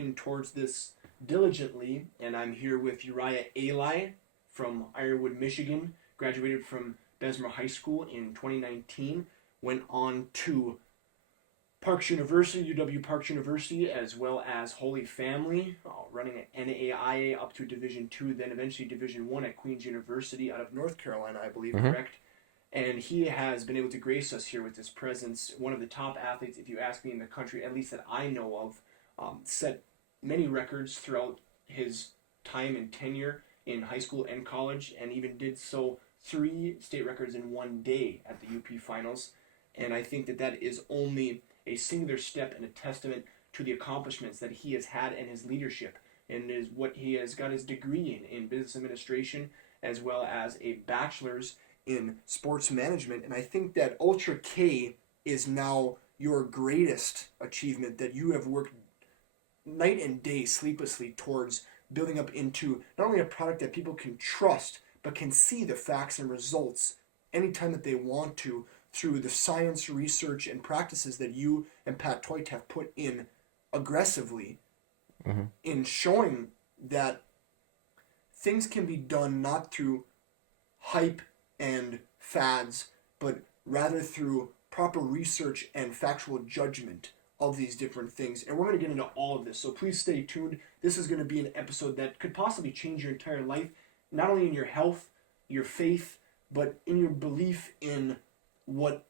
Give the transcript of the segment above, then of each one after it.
working towards this diligently, and I'm here with Uriah Aili from Ironwood, Michigan. Graduated from Bessemer High School in 2019. Went on to Parks University, UW Parks University, as well as Holy Family, running at NAIA up to Division II, then eventually Division I at Queen's University out of North Carolina, I believe, correct? And he has been able to grace us here with his presence. One of the top athletes, if you ask me, in the country, at least that I know of, set many records throughout his time and tenure in high school and college, and even did so 3 state records in one day at the UP Finals. And I think that that is only a singular step and a testament to the accomplishments that he has had and his leadership, and is what he has got his degree in business administration, as well as a bachelor's in sports management. And I think that Ultra K is now your greatest achievement, that you have worked night and day sleeplessly towards building up into not only a product that people can trust, but can see the facts and results anytime that they want to, through the science, research, and practices that you and Pat Toit have put in aggressively in showing that things can be done not through hype and fads, but rather through proper research and factual judgment of these different things. And we're going to get into all of this, so please stay tuned. This is going to be an episode that could possibly change your entire life, not only in your health, your faith, but in your belief in what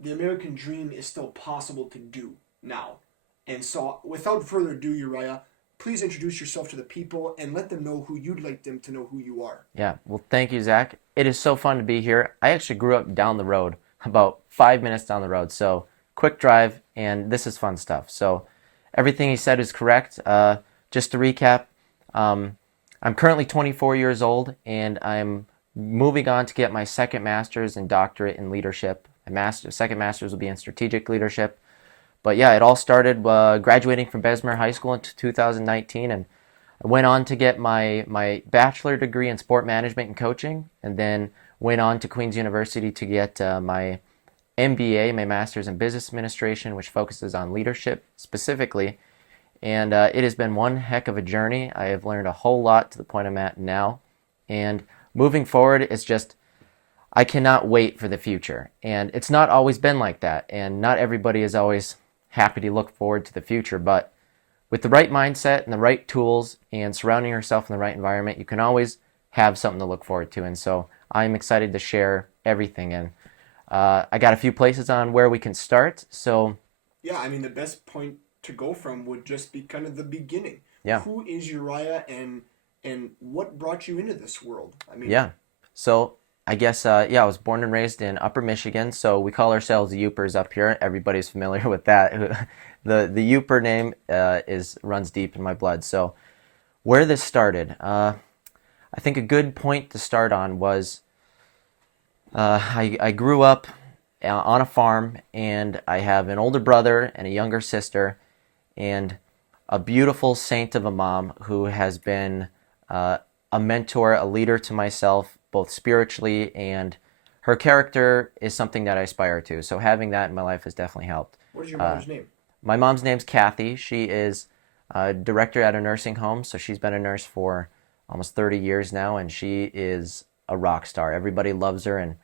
the American dream is still possible to do now. And so, without further ado, Uriah, please introduce yourself to the people and let them know who you'd like them to know who you are. Yeah, well, thank you, Zach. It is so fun to be here. I actually grew up down the road, about 5 minutes down the road, so quick drive, and this is fun stuff. So everything he said is correct. Just to recap, I'm currently 24 years old, and I'm moving on to get my second master's and doctorate in leadership. My second master's will be in strategic leadership. But yeah, it all started graduating from Bessemer High School in 2019, and I went on to get my bachelor degree in sport management and coaching, and then went on to Queen's University to get my MBA, my master's in business administration, which focuses on leadership specifically. And it has been one heck of a journey. I have learned a whole lot to the point I'm at now. And moving forward, it's just, I cannot wait for the future. And it's not always been like that. And not everybody is always happy to look forward to the future. But with the right mindset and the right tools and surrounding yourself in the right environment, you can always have something to look forward to. And so I'm excited to share everything. And I got a few places on where we can start. So yeah, I mean, the best point to go from would just be kind of the beginning. Yeah. Who is Uriah, and what brought you into this world? I mean, yeah. So I guess, I was born and raised in Upper Michigan, so we call ourselves the Yoopers up here. Everybody's familiar with that. The Yooper name runs deep in my blood. So where this started, I think a good point to start on was I grew up on a farm, and I have an older brother and a younger sister, and a beautiful saint of a mom who has been a mentor, a leader to myself, both spiritually, and her character is something that I aspire to. So having that in my life has definitely helped. What is your mother's name? My mom's name's Kathy. She is a director at a nursing home, so she's been a nurse for almost 30 years now, and she is a rock star. Everybody loves her, and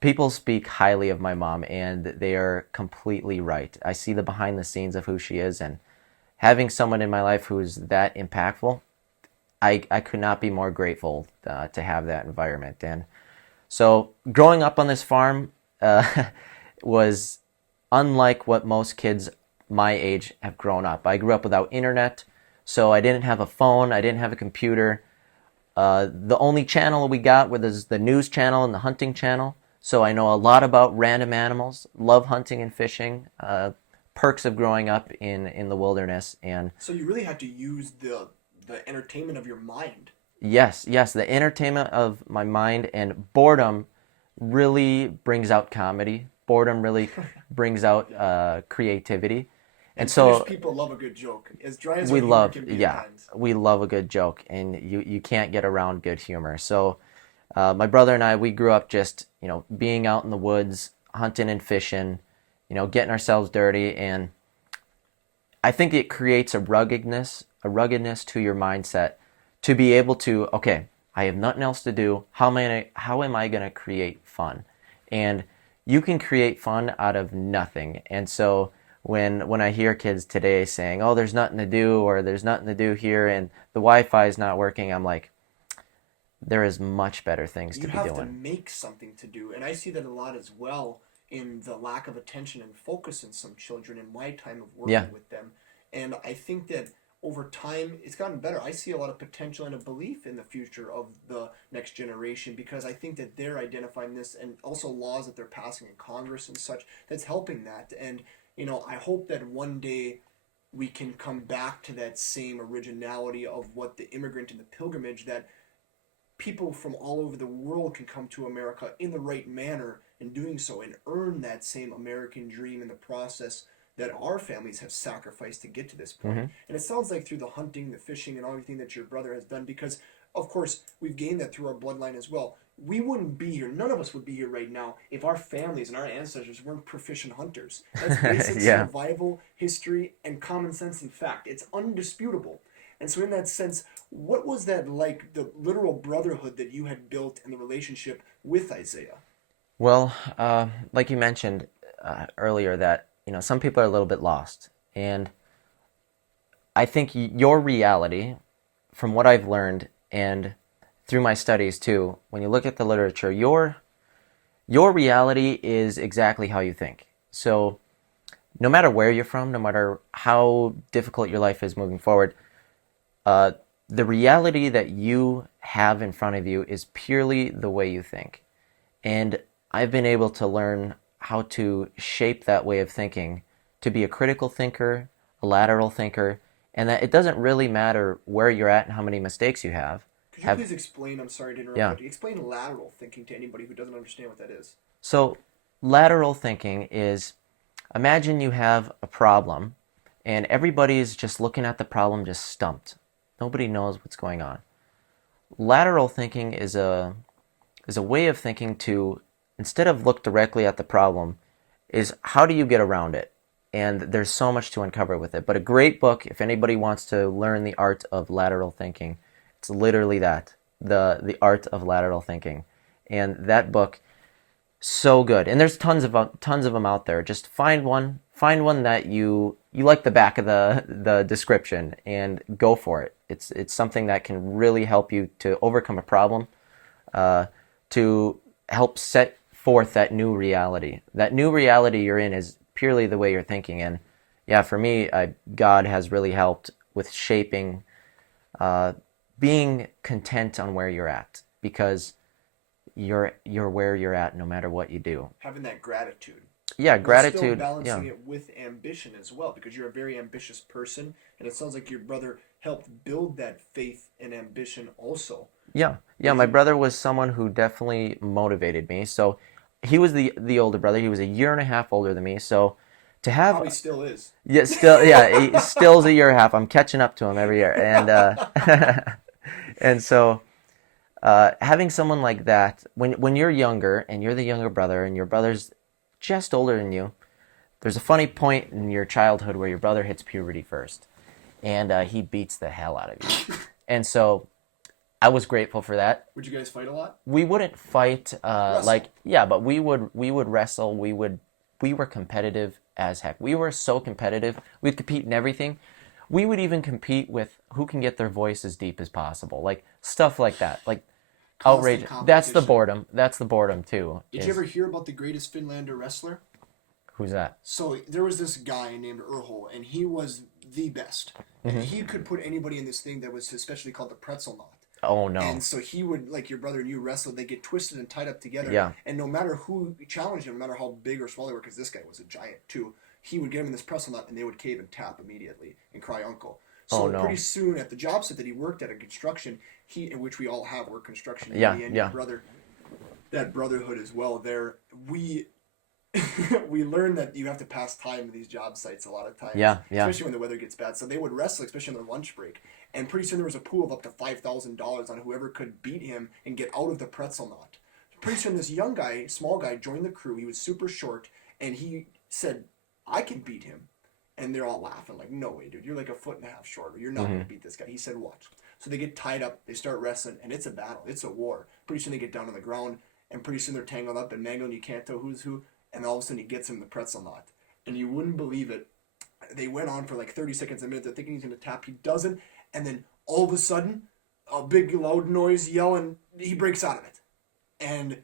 people speak highly of my mom, and they are completely right. I see the behind the scenes of who she is, and having someone in my life who's that impactful, I could not be more grateful to have that environment. And so growing up on this farm was unlike what most kids my age have grown up. I grew up without internet, so I didn't have a phone, I didn't have a computer. The only channel we got was the news channel and the hunting channel. So I know a lot about random animals, love hunting and fishing, perks of growing up in the wilderness. And so you really had to use the entertainment of your mind. Yes, the entertainment of my mind, and boredom really brings out comedy. Boredom really brings out creativity. And so people love a good joke. As dry as we love, can be at times. We love a good joke, and you can't get around good humor. So my brother and I, we grew up just, being out in the woods, hunting and fishing, getting ourselves dirty. And I think it creates a ruggedness to your mindset to be able to, okay, I have nothing else to do. How am I going to create fun? And you can create fun out of nothing. And so when I hear kids today saying, "Oh, there's nothing to do," or "There's nothing to do here," and the Wi-Fi is not working, I'm like, there is much better things to You be have to doing. make something to do, and I see that a lot as well in the lack of attention and focus in some children in my time of Yeah. working with them. And I think that over time it's gotten better. I see a lot of potential and a belief in the future of the next generation because I think that they're identifying this and also laws that they're passing in Congress and such that's helping that. And I hope that one day we can come back to that same originality of what the immigrant and the pilgrimage, that people from all over the world can come to America in the right manner in doing so and earn that same American dream in the process that our families have sacrificed to get to this point. Hmm. And it sounds like through the hunting, the fishing, and everything that your brother has done, because of course we've gained that through our bloodline as well. We wouldn't be here, none of us would be here right now if our families and our ancestors weren't proficient hunters. That's basic Yeah. survival, history, and common sense and fact. It's undisputable. And so, in that sense, what was that like, the literal brotherhood that you had built and the relationship with Isaiah? Well, like you mentioned earlier, that some people are a little bit lost, and I think your reality, from what I've learned and through my studies too, when you look at the literature, your reality is exactly how you think. So no matter where you're from, no matter how difficult your life is moving forward, uh, the reality that you have in front of you is purely the way you think. And I've been able to learn how to shape that way of thinking to be a critical thinker, a lateral thinker, and that it doesn't really matter where you're at and how many mistakes you have. Could you Have please explain? I'm sorry to interrupt, Yeah. but explain lateral thinking to anybody who doesn't understand what that is. So lateral thinking is, imagine you have a problem and everybody's just looking at the problem just stumped. Nobody knows what's going on. Lateral thinking is a way of thinking to, instead of look directly at the problem, is how do you get around it? And there's so much to uncover with it. But a great book, if anybody wants to learn the art of lateral thinking, it's literally that, the art of lateral thinking. And that book, so good. And there's tons of them out there. Just find one that you like the back of the description and go for it. It's something that can really help you to overcome a problem, uh, to help set forth that new reality. That new reality you're in is purely the way you're thinking. And yeah, for me, God has really helped with shaping, uh, being content on where you're at, because you're where you're at no matter what you do. Having that gratitude. Yeah, While still gratitude. Yeah, balancing it with ambition as well, because you're a very ambitious person, and it sounds like your brother helped build that faith and ambition also. yeah. Was My you brother was someone who definitely motivated me. So he was the older brother. He was a year and a half older than me. So to have, probably still is. yeah, still, yeah, he still's a year and a half. I'm catching up to him every year, and and so having someone like that, when you're younger and you're the younger brother and your brother's just older than you, there's a funny point in your childhood where your brother hits puberty first, and he beats the hell out of you. And so I was grateful for that. Would you guys fight a lot? We wouldn't fight, Wrestle. yeah, but we would wrestle. We were competitive as heck. We were so competitive. We'd compete in everything. We would even compete with who can get their voice as deep as possible, like stuff like that, like Constant outrageous. That's the competition. boredom. That's the boredom too. Did you ever hear about the greatest Finlander wrestler? Who's that? So there was this guy named Urhol, and he was the best. And he could put anybody in this thing that was especially called the pretzel knot. Oh no. And so he would, like your brother and you wrestled, they get twisted and tied up together. Yeah. And no matter who challenged him, no matter how big or small they were, because this guy was a giant too, he would get him in this pretzel knot and they would cave and tap immediately and cry uncle. So Oh, no. pretty soon at the job site that he worked at in construction, in which we all have worked construction, Yeah, and yeah. your brother, that brotherhood as well there, we we learned that you have to pass time in these job sites a lot of times. Yeah, yeah. Especially when the weather gets bad. So they would wrestle, especially on their lunch break. And pretty soon there was a pool of up to $5,000 on whoever could beat him and get out of the pretzel knot. Pretty soon this young guy, small guy, joined the crew. He was super short, and he said, I can beat him. And they're all laughing like, no way, dude. You're like a foot and a half shorter. You're not going to beat this guy. He said, watch. So they get tied up. They start wrestling, and it's a battle. It's a war. Pretty soon they get down on the ground, and pretty soon they're tangled up and mangled, and you can't tell who's who. And all of a sudden he gets him the pretzel knot. And you wouldn't believe it. They went on for like 30 seconds a minute. They're thinking he's going to tap. He doesn't. And then all of a sudden, a big loud noise, yelling, he breaks out of it. And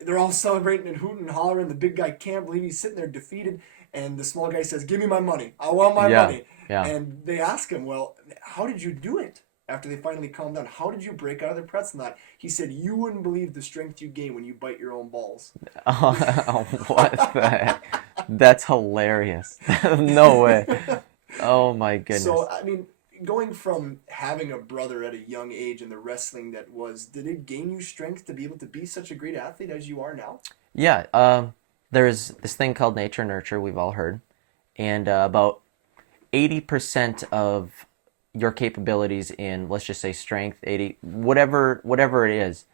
they're all celebrating and hooting and hollering. The big guy can't believe he's sitting there defeated. And the small guy says, give me my money. I want my money. Yeah. And they ask him, well, how did you do it? After they finally calmed down, how did you break out of the pretzel knot? He said, you wouldn't believe the strength you gain when you bite your own balls. Oh, what the heck? That's hilarious. No way. Oh, my goodness. So, I mean, going from having a brother at a young age and the wrestling that was, did it gain you strength to be able to be such a great athlete as you are now? Yeah. There's this thing called nature nurture, we've all heard. And about 80% of your capabilities in, let's just say strength, 80, whatever it is,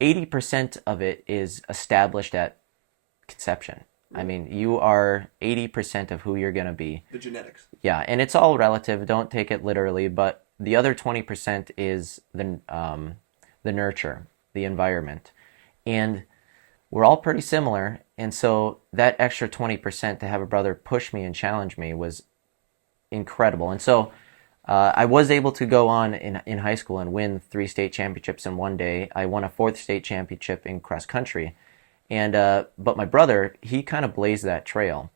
80% of it is established at conception. I mean, you are 80% of who you're going to be. The genetics. Yeah, and it's all relative. Don't take it literally, but the other 20% is the nurture, the environment. And we're all pretty similar, and so that extra 20% to have a brother push me and challenge me was incredible. And so I was able to go on in high school and win 3 state championships in one day. I won a 4th state championship in cross country. And but my brother, he kind of blazed that trail.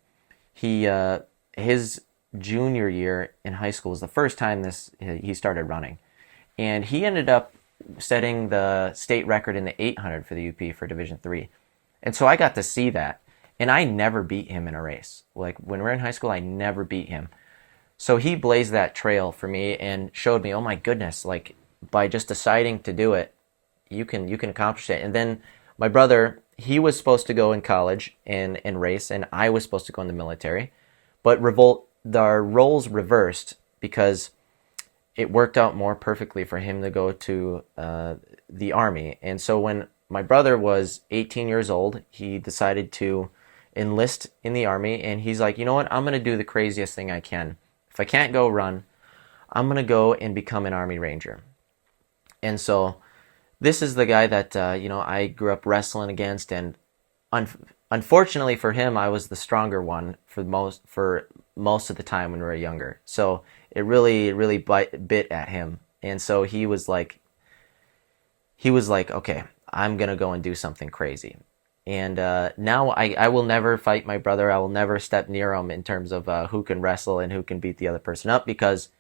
His junior year in high school was the first time he started running. And he ended up setting the state record in the 800 for the UP for Division III. And so I got to see that. And I never beat him in a race. Like when we were in high school, I never beat him. So he blazed that trail for me and showed me, oh my goodness, like by just deciding to do it, you can accomplish it. And then my brother, he was supposed to go in college and race, and I was supposed to go in the military. But our roles reversed because it worked out more perfectly for him to go to the Army. And so when my brother was 18 years old, he decided to enlist in the Army, and he's like, you know what, I'm going to do the craziest thing I can. If I can't go run, I'm going to go and become an Army Ranger. And so this is the guy that, I grew up wrestling against, and unfortunately for him, I was the stronger one for most of the time when we were younger. So it really bit at him. And so he was like, okay, I'm going to go and do something crazy. And now I will never fight my brother. I will never step near him in terms of who can wrestle and who can beat the other person up, because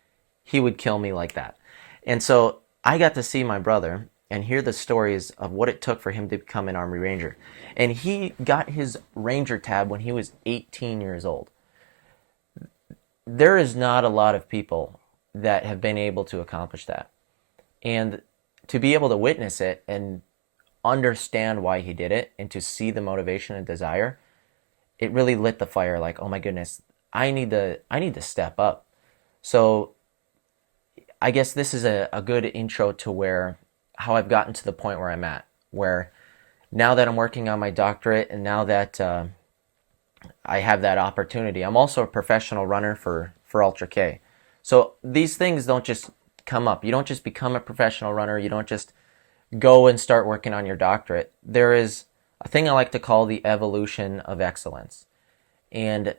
he would kill me like that. And so I got to see my brother and hear the stories of what it took for him to become an Army Ranger. And he got his Ranger tab when he was 18 years old. There is not a lot of people that have been able to accomplish that. And to be able to witness it and understand why he did it and to see the motivation and desire, it really lit the fire like, oh my goodness, I need to step up. So I guess this is a good intro to how I've gotten to the point where I'm at, where now that I'm working on my doctorate and now that I have that opportunity, I'm also a professional runner for Ultra K. So these things don't just come up. You don't just become a professional runner. You don't just go and start working on your doctorate. There is a thing I like to call the evolution of excellence. And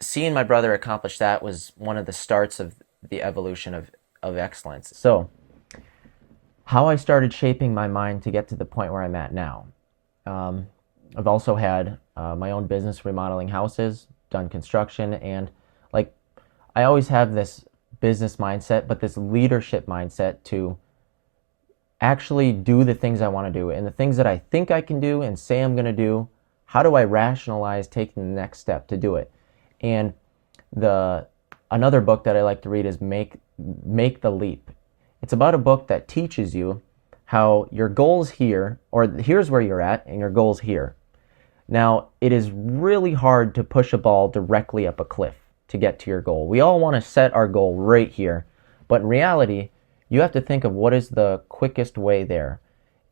seeing my brother accomplish that was one of the starts of the evolution of excellence. So how I started shaping my mind to get to the point where I'm at now. I've also had my own business remodeling houses, done construction, and I always have this business mindset, but this leadership mindset to actually do the things I want to do, and the things that I think I can do and say I'm going to do, how do I rationalize taking the next step to do it? And another book that I like to read is Make the Leap. It's about a book that teaches you how your goal's here, or here's where you're at, and your goal's here. Now, it is really hard to push a ball directly up a cliff to get to your goal. We all want to set our goal right here, but in reality, you have to think of what is the quickest way there.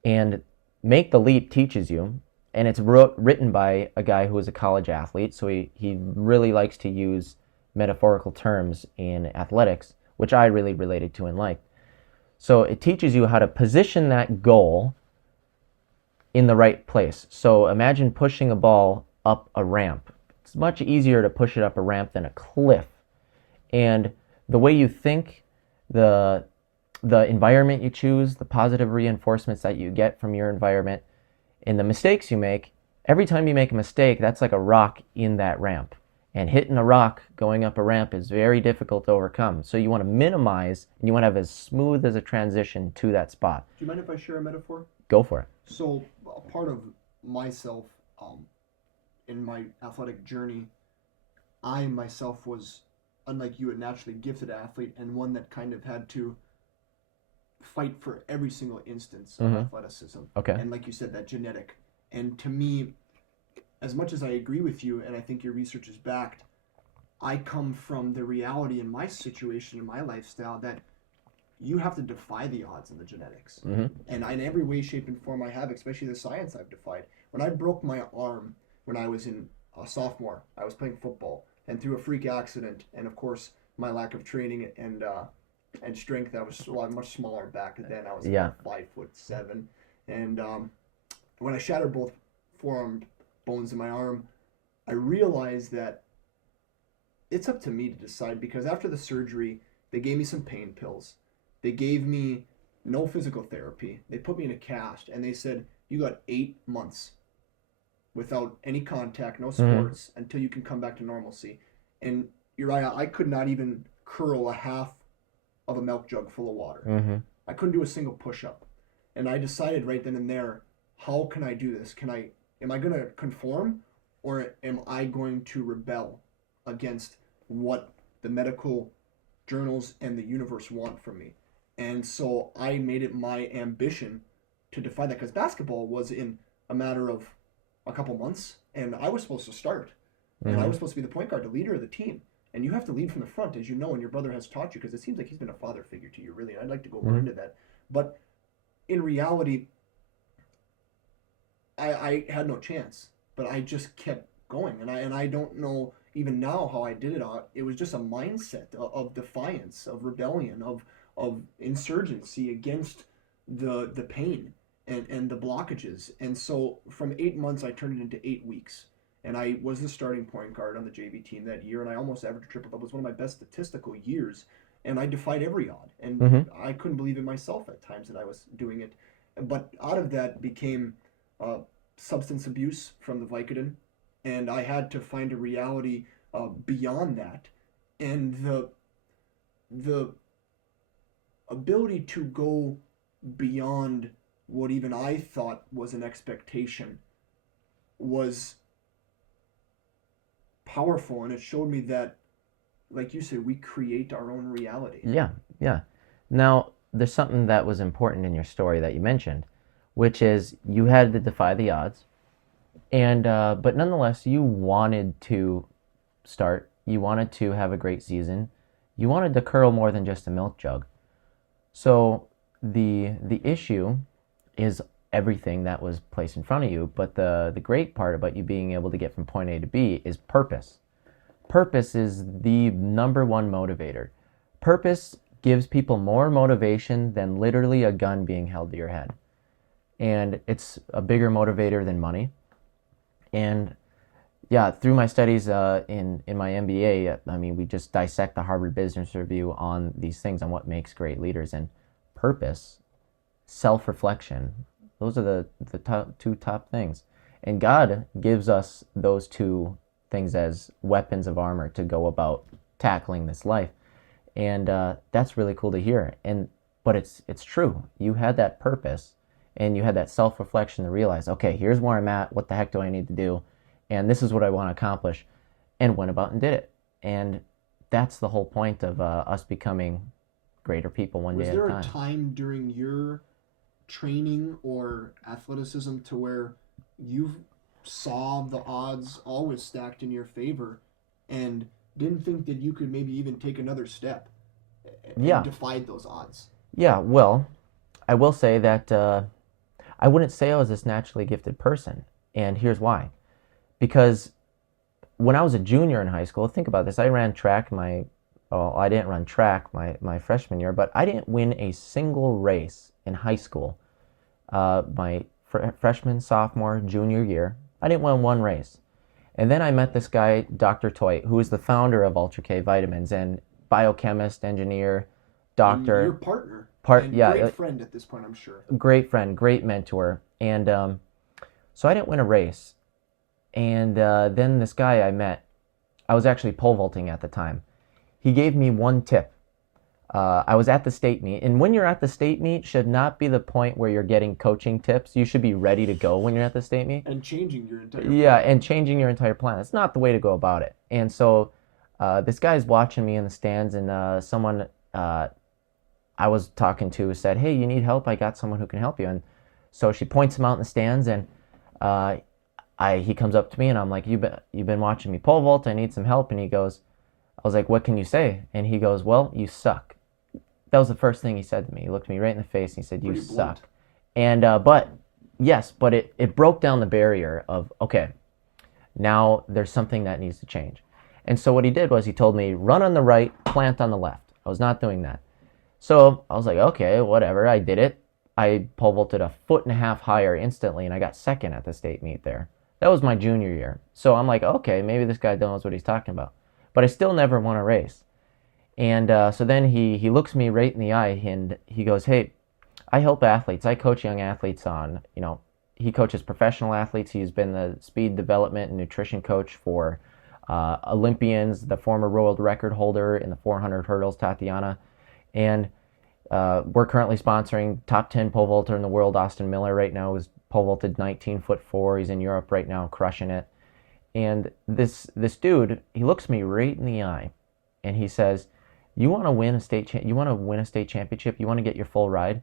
And Make the Leap teaches you, and it's written by a guy who was a college athlete, so he really likes to use metaphorical terms in athletics, which I really related to in life. So it teaches you how to position that goal in the right place. So imagine pushing a ball up a ramp. It's much easier to push it up a ramp than a cliff. And the way you think, the environment you choose, the positive reinforcements that you get from your environment, and the mistakes you make, every time you make a mistake, that's like a rock in that ramp. And hitting a rock going up a ramp is very difficult to overcome. So you want to minimize, and you want to have as smooth as a transition to that spot. Do you mind if I share a metaphor? Go for it. So a part of myself, in my athletic journey, I myself was, unlike you, a naturally gifted athlete, and one that kind of had to fight for every single instance of athleticism. Okay. And like you said, that genetic. And to me, as much as I agree with you, and I think your research is backed, I come from the reality in my situation, in my lifestyle, that you have to defy the odds in the genetics. And in every way, shape, and form I have, especially the science I've defied. When I broke my arm when I was in a sophomore, I was playing football, and through a freak accident, and of course, my lack of training and strength, I was much smaller back then. I was about 5'7", and when I shattered both forearm bones in my arm, I realized that it's up to me to decide, because after the surgery, they gave me some pain pills. They gave me no physical therapy. They put me in a cast, and they said, you got 8 months without any contact, no sports, until you can come back to normalcy. And Uriah, I could not even curl a half of a milk jug full of water. I couldn't do a single push-up. And I decided right then and there, how can I do this? Am I going to conform, or am I going to rebel against what the medical journals and the universe want from me? And so I made it my ambition to defy that, because basketball was in a matter of a couple months, and I was supposed to start. And I was supposed to be the point guard, the leader of the team. And you have to lead from the front, as you know, and your brother has taught you, because it seems like he's been a father figure to you, really. And I'd like to go more into that. But in reality, I had no chance, but I just kept going. And I don't know even now how I did it. It was just a mindset of defiance, of rebellion, of insurgency against the pain and the blockages. And so from 8 months, I turned it into 8 weeks. And I was the starting point guard on the JV team that year, and I almost averaged a triple-double. It was one of my best statistical years, and I defied every odd. And I couldn't believe it myself at times that I was doing it. But out of that became substance abuse from the Vicodin, and I had to find a reality beyond that. And the ability to go beyond what even I thought was an expectation was powerful, and it showed me that, like you said, we create our own reality. Yeah. Now, there's something that was important in your story that you mentioned, which is you had to defy the odds, and but nonetheless, you wanted to start. You wanted to have a great season. You wanted to curl more than just a milk jug. So the issue is everything that was placed in front of you, but the great part about you being able to get from point A to B is purpose. Purpose is the number one motivator. Purpose gives people more motivation than literally a gun being held to your head. And it's a bigger motivator than money. And yeah, through my studies in my MBA, I mean, we just dissect the Harvard Business Review on these things, on what makes great leaders. And purpose, self-reflection, those are the two top things. And God gives us those two things as weapons of armor to go about tackling this life. And that's really cool to hear. But it's true. You had that purpose, and you had that self-reflection to realize, okay, here's where I'm at. What the heck do I need to do? And this is what I want to accomplish. And went about and did it. And that's the whole point of us becoming greater people one day at a time. Was there a time during your training or athleticism to where you saw the odds always stacked in your favor and didn't think that you could maybe even take another step and defied those odds? Yeah, well, I will say that I wouldn't say I was this naturally gifted person, and here's why. Because when I was a junior in high school, think about this. I ran track well, I didn't run track my freshman year, but I didn't win a single race in high school. My freshman, sophomore, junior year, I didn't win one race. And then I met this guy, Dr. Toit, who is the founder of Ultra K Vitamins and biochemist, engineer, And your doctor, partner. And yeah, great friend at this point, I'm sure. great friend, great mentor. And so I didn't win a race. And then this guy I met, I was actually pole vaulting at the time. He gave me one tip. I was at the state meet, and when you're at the state meet should not be the point where you're getting coaching tips. You should be ready to go when you're at the state meet. And changing your entire Yeah, plan. and changing your entire plan. It's not the way to go about it. And so this guy's watching me in the stands, and someone I was talking to said, "Hey, you need help? I got someone who can help you." And so she points him out in the stands, and he comes up to me, and I'm like, "You've been watching me pole vault. I need some help." And he goes, I was like, "What can you say?" And he goes, "Well, you suck." That was the first thing he said to me. He looked me right in the face and he said, "You Pretty suck." blunt. And but it broke down the barrier of, okay, now there's something that needs to change. And so what he did was he told me, run on the right, plant on the left. I was not doing that. So I was like, okay, whatever. I did it. I pole vaulted a 1.5 feet higher instantly, and I got second at the state meet there. That was my junior year. So I'm like, okay, maybe this guy knows what he's talking about. But I still never won a race. And so then he looks me right in the eye, and he goes, "Hey, I help athletes. I coach young athletes on, he coaches professional athletes. He's been the speed development and nutrition coach for Olympians, the former world record holder in the 400 hurdles, Tatiana. And we're currently sponsoring top 10 pole vaulter in the world, Austin Miller, right now. Is pole vaulted 19'4". He's in Europe right now, crushing it. And this dude, he looks me right in the eye, and he says, "You want to win a you want to win a state championship? You want to get your full ride?"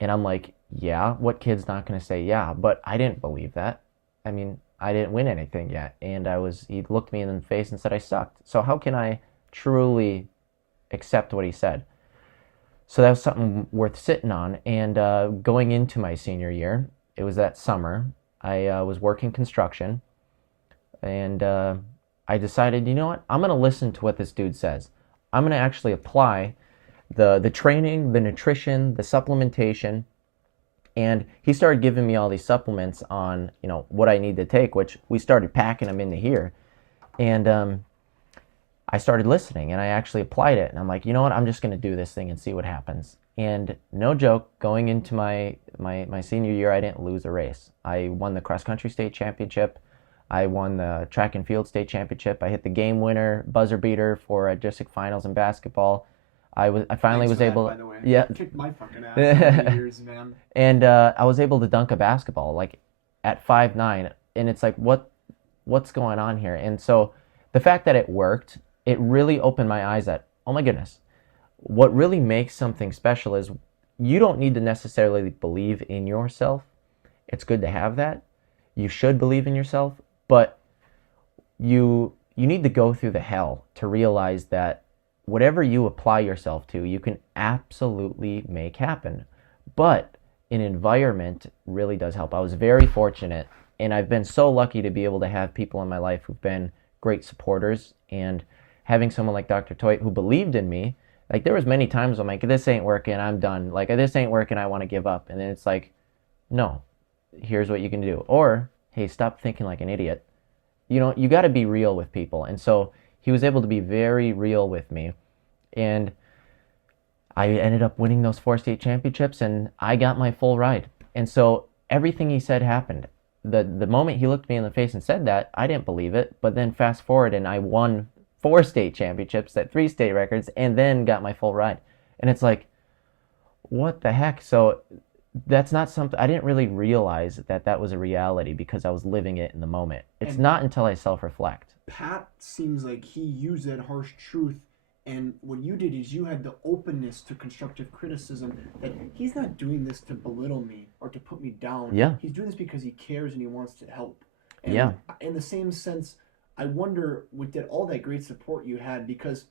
And I'm like, "Yeah, what kid's not going to say yeah?" But I didn't believe that. I mean, I didn't win anything yet. And he looked me in the face and said I sucked. So how can I truly accept what he said? So that was something worth sitting on. And going into my senior year, it was that summer, I was working construction. And I decided, you know what? I'm going to listen to what this dude says. I'm going to actually apply the training, the nutrition, the supplementation. And he started giving me all these supplements on, what I need to take, which we started packing them into here. And I started listening, and I actually applied it. And I'm like, you know what? I'm just going to do this thing and see what happens. And no joke, going into my senior year, I didn't lose a race. I won the cross-country state championship. I won the track and field state championship. I hit the game winner buzzer beater for district finals in basketball. I finally was able. By the way. Yeah. Kicked my fucking ass for years, man. And I was able to dunk a basketball like at 5'9", and it's like, what's going on here? And so the fact that it worked, it really opened my eyes that, oh my goodness, what really makes something special is you don't need to necessarily believe in yourself. It's good to have that. You should believe in yourself, but you need to go through the hell to realize that whatever you apply yourself to, you can absolutely make happen. But an environment really does help. I was very fortunate, and I've been so lucky to be able to have people in my life who've been great supporters, and having someone like Dr. Toit who believed in me. Like, there was many times I'm like, this ain't working, I'm done. Like, this ain't working, I want to give up. And then it's like, no, here's what you can do. Or, hey, stop thinking like an idiot. You got to be real with people. And so he was able to be very real with me. And I ended up winning those 4 state championships, and I got my full ride. And so everything he said happened. The moment he looked me in the face and said that, I didn't believe it. But then fast forward, and I won 4 state championships, set 3 state records, and then got my full ride. And it's like, what the heck? So that's not something, I didn't really realize that was a reality because I was living it in the moment. It's not until I self-reflect. Pat seems like he used that harsh truth, and what you did is you had the openness to constructive criticism, that he's not doing this to belittle me or to put me down. Yeah. He's doing this because he cares and he wants to help. And Yeah. in the same sense, I wonder with all that great support you had, because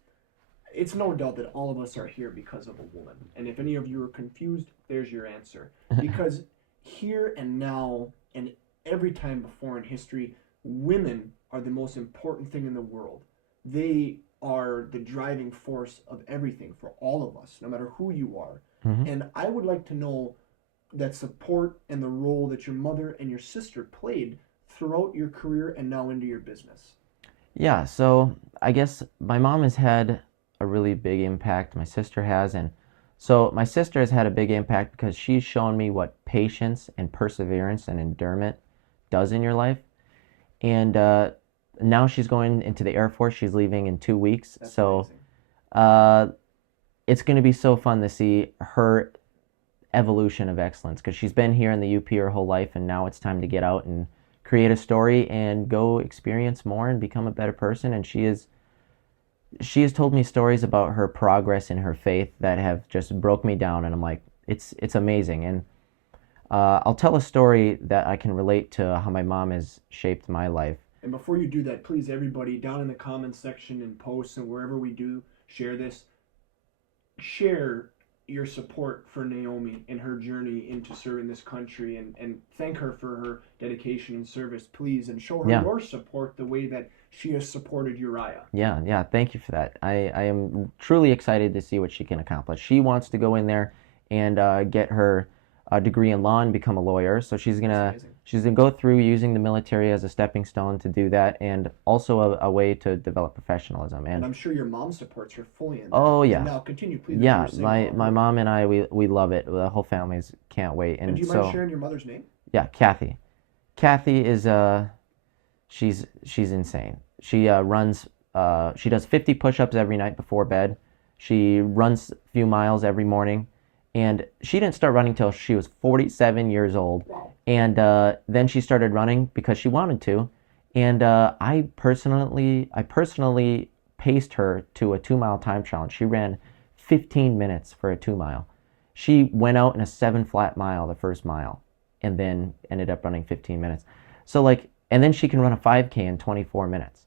it's no doubt that all of us are here because of a woman. And if any of you are confused, there's your answer. Because here and now and every time before in history, women are the most important thing in the world. They are the driving force of everything for all of us, no matter who you are. Hmm. And I would like to know that support and the role that your mother and your sister played throughout your career and now into your business. Yeah, so I guess my mom has had a really big impact. My sister has, and so my sister has had a big impact because she's shown me what patience and perseverance and endurance does in your life. And now she's going into the Air Force. She's leaving in 2 weeks. That's So amazing. uh, it's going to be so fun to see her evolution of excellence because she's been here in the UP her whole life, and now it's time to get out and create a story and go experience more and become a better person. And she has told me stories about her progress in her faith that have just broke me down, and I'm like, it's amazing. And I'll tell a story that I can relate to how my mom has shaped my life. And before you do that, please, everybody, down in the comments section and posts and wherever we do share this, share your support for Naomi and her journey into serving this country, and thank her for her dedication and service, please, and show her Yeah. your support the way that she has supported Uriah. Yeah. Thank you for that. I am truly excited to see what she can accomplish. She wants to go in there and get her degree in law and become a lawyer. So she's gonna go through using the military as a stepping stone to do that, and also a way to develop professionalism. And And I'm sure your mom supports her fully in that. oh And yeah, now continue, please. yeah. My mom and I we love it. The whole family's can't wait. And And do you so mind sharing your mother's name? yeah, Kathy. Kathy is she's insane. She does 50 push-ups every night before bed. She runs a few miles every morning, and she didn't start running till she was 47 years old. Wow. And then she started running because she wanted to. And I personally paced her to a 2 mile time challenge. She ran 15 minutes for a 2 mile. She went out in a 7 flat mile the first mile, and then ended up running 15 minutes. So like, and then she can run a 5K in 24 minutes.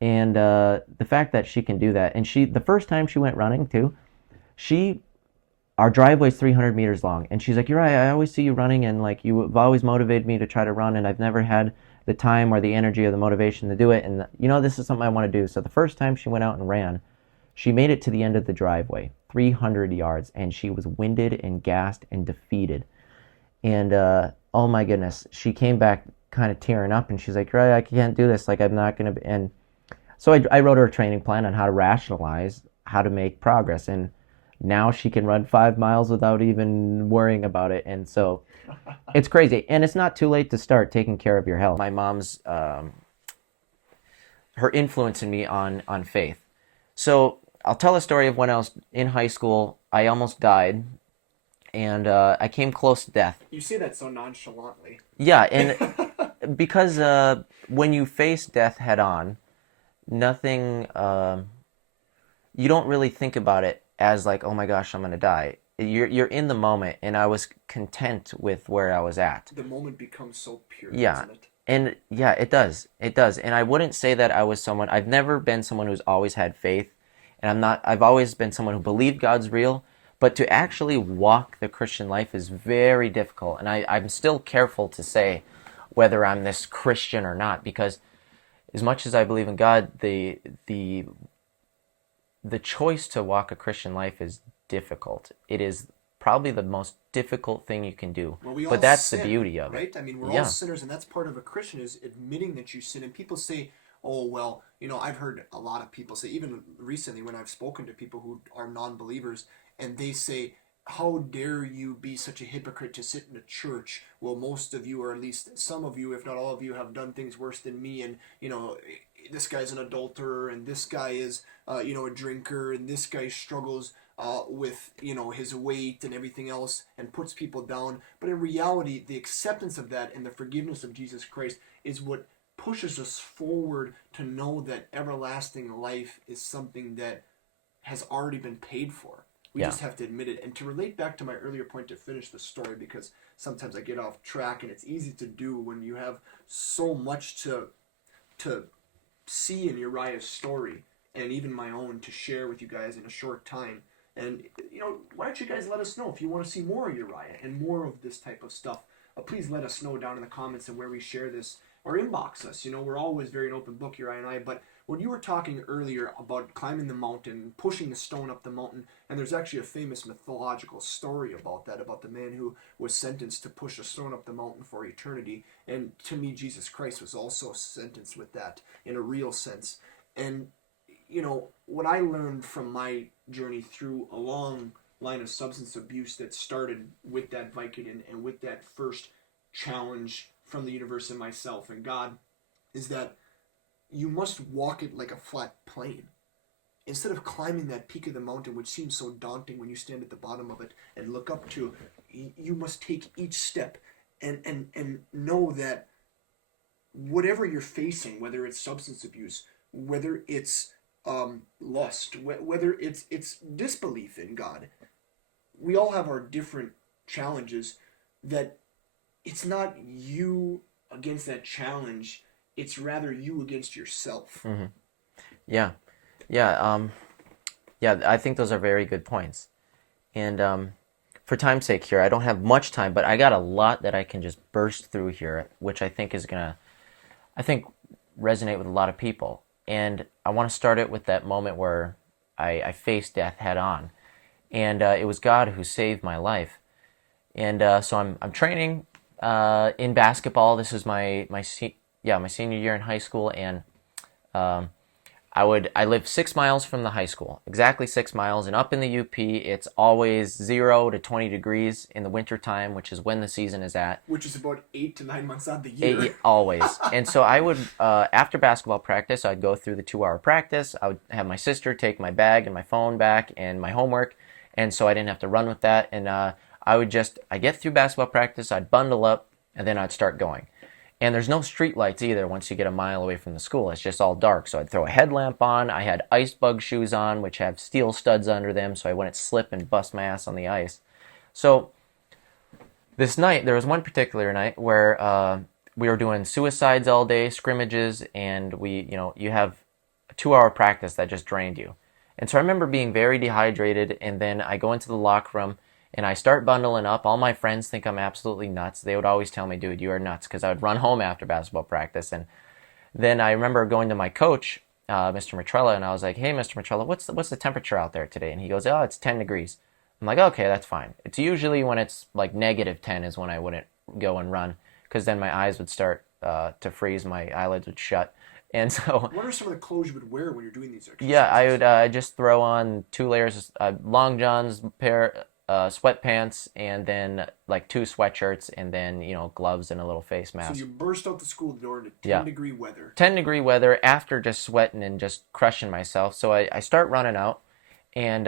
And the fact that she can do that, and the first time she went running too, she our driveway's 300 meters long, and she's like, "You're right. I always see you running, and like you've always motivated me to try to run, and I've never had the time or the energy or the motivation to do it. And this is something I want to do." So the first time she went out and ran, she made it to the end of the driveway, 300 yards, and she was winded and gassed and defeated. And oh my goodness, she came back kind of tearing up, and she's like, "Right, I can't do this. Like I'm not gonna." And so I wrote her a training plan on how to rationalize how to make progress, and now she can run 5 miles without even worrying about it. And so it's crazy, and it's not too late to start taking care of your health. My mom's her influence in me on faith. So I'll tell a story of when I was in high school. I almost died, and I came close to death. You say that so nonchalantly. Yeah, and because when you face death head on, nothing, you don't really think about it as like, oh my gosh, I'm gonna die. You're in the moment, and I was content with where I was at. The moment becomes so pure, Yeah. doesn't it? And yeah, it does. It does. And I wouldn't say that I've never been someone who's always had faith. And I've always been someone who believed God's real. But to actually walk the Christian life is very difficult. And I'm still careful to say whether I'm this Christian or not, because as much as I believe in God, the choice to walk a Christian life is difficult. It is probably the most difficult thing you can do. Well, we all but that's sin, the beauty of it. right? I mean, we're Yeah. all sinners, and that's part of a Christian, is admitting that you sin. And people say, oh, well, I've heard a lot of people say, even recently when I've spoken to people who are non-believers, and they say, how dare you be such a hypocrite to sit in a church? Well, most of you, or at least some of you, if not all of you, have done things worse than me, and, this guy's an adulterer, and this guy is, a drinker, and this guy struggles with his weight and everything else, and puts people down. But in reality, the acceptance of that and the forgiveness of Jesus Christ is what pushes us forward to know that everlasting life is something that has already been paid for. We Yeah. just have to admit it. And to relate back to my earlier point, to finish the story, because sometimes I get off track, and it's easy to do when you have so much to see in Uriah's story, and even my own, to share with you guys in a short time. And, why don't you guys let us know if you want to see more of Uriah and more of this type of stuff. Please let us know down in the comments and where we share this. or inbox us. You know, we're always very an open book, Uriah and I. But when you were talking earlier about climbing the mountain, pushing the stone up the mountain, and there's actually a famous mythological story about that, about the man who was sentenced to push a stone up the mountain for eternity. And to me, Jesus Christ was also sentenced with that in a real sense. And, you know, what I learned from my journey through a long line of substance abuse that started with that Vicodin and with that first challenge from the universe and myself and God is that you must walk it like a flat plane. Instead of climbing that peak of the mountain, which seems so daunting when you stand at the bottom of it and look up to, you must take each step and know that whatever you're facing, whether it's substance abuse, whether it's lust, whether it's disbelief in God, we all have our different challenges. That it's not you against that challenge; it's rather you against yourself. Mm-hmm. Yeah, yeah, yeah. I think those are very good points. And for time's sake here, I don't have much time, but I got a lot that I can just burst through here, which I think is gonna, resonate with a lot of people. And I want to start it with that moment where I faced death head on, and it was God who saved my life. And so I'm training in basketball. This is my senior year in high school, and I live 6 miles from the high school, exactly 6 miles, and up in the UP, it's always 0 to 20 degrees in the wintertime, which is when the season is at. Which is about 8 to 9 months out of the year. Always. And so I would, after basketball practice, I'd go through the 2-hour practice. I would have my sister take my bag and my phone back and my homework, and so I didn't have to run with that. And I get through basketball practice, I'd bundle up, and then I'd start going. And there's no street lights either once you get a mile away from the school. It's just all dark. So I'd throw a headlamp on. I had ice bug shoes on, which have steel studs under them, so I wouldn't slip and bust my ass on the ice. So this night, there was one particular night where we were doing suicides all day, scrimmages, and you have a 2-hour practice that just drained you. And so I remember being very dehydrated, and then I go into the locker room, and I start bundling up. All my friends think I'm absolutely nuts. They would always tell me, dude, you are nuts, because I would run home after basketball practice. And then I remember going to my coach, Mr. Matrella, and I was like, hey, Mr. Matrella, what's the temperature out there today? And he goes, oh, it's 10 degrees. I'm like, okay, that's fine. It's usually when it's like -10 is when I wouldn't go and run, because then my eyes would start to freeze, my eyelids would shut. And so, what are some of the clothes you would wear when you're doing these exercises? Yeah, I would just throw on 2 layers of long johns, pair sweatpants, and then like 2 sweatshirts, and then gloves and a little face mask. So you burst out the school door into 10-degree weather. 10-degree weather after just sweating and just crushing myself. So I start running out, and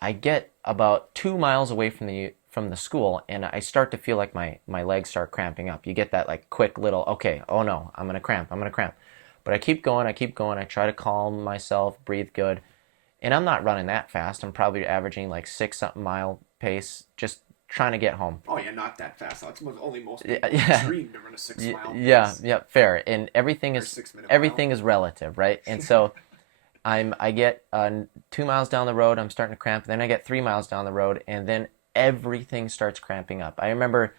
I get about 2 miles away from the school, and I start to feel like my legs start cramping up. You get that like quick little, okay, oh no, I'm gonna cramp. But I keep going. I try to calm myself, breathe good. And I'm not running that fast. I'm probably averaging like 6-something mile pace, just trying to get home. Oh yeah, not that fast. That's only most people dream to run a 6-mile pace. Yeah, fair. And everything is relative, right? And so I get 2 miles down the road, I'm starting to cramp. Then I get 3 miles down the road, and then everything starts cramping up. I remember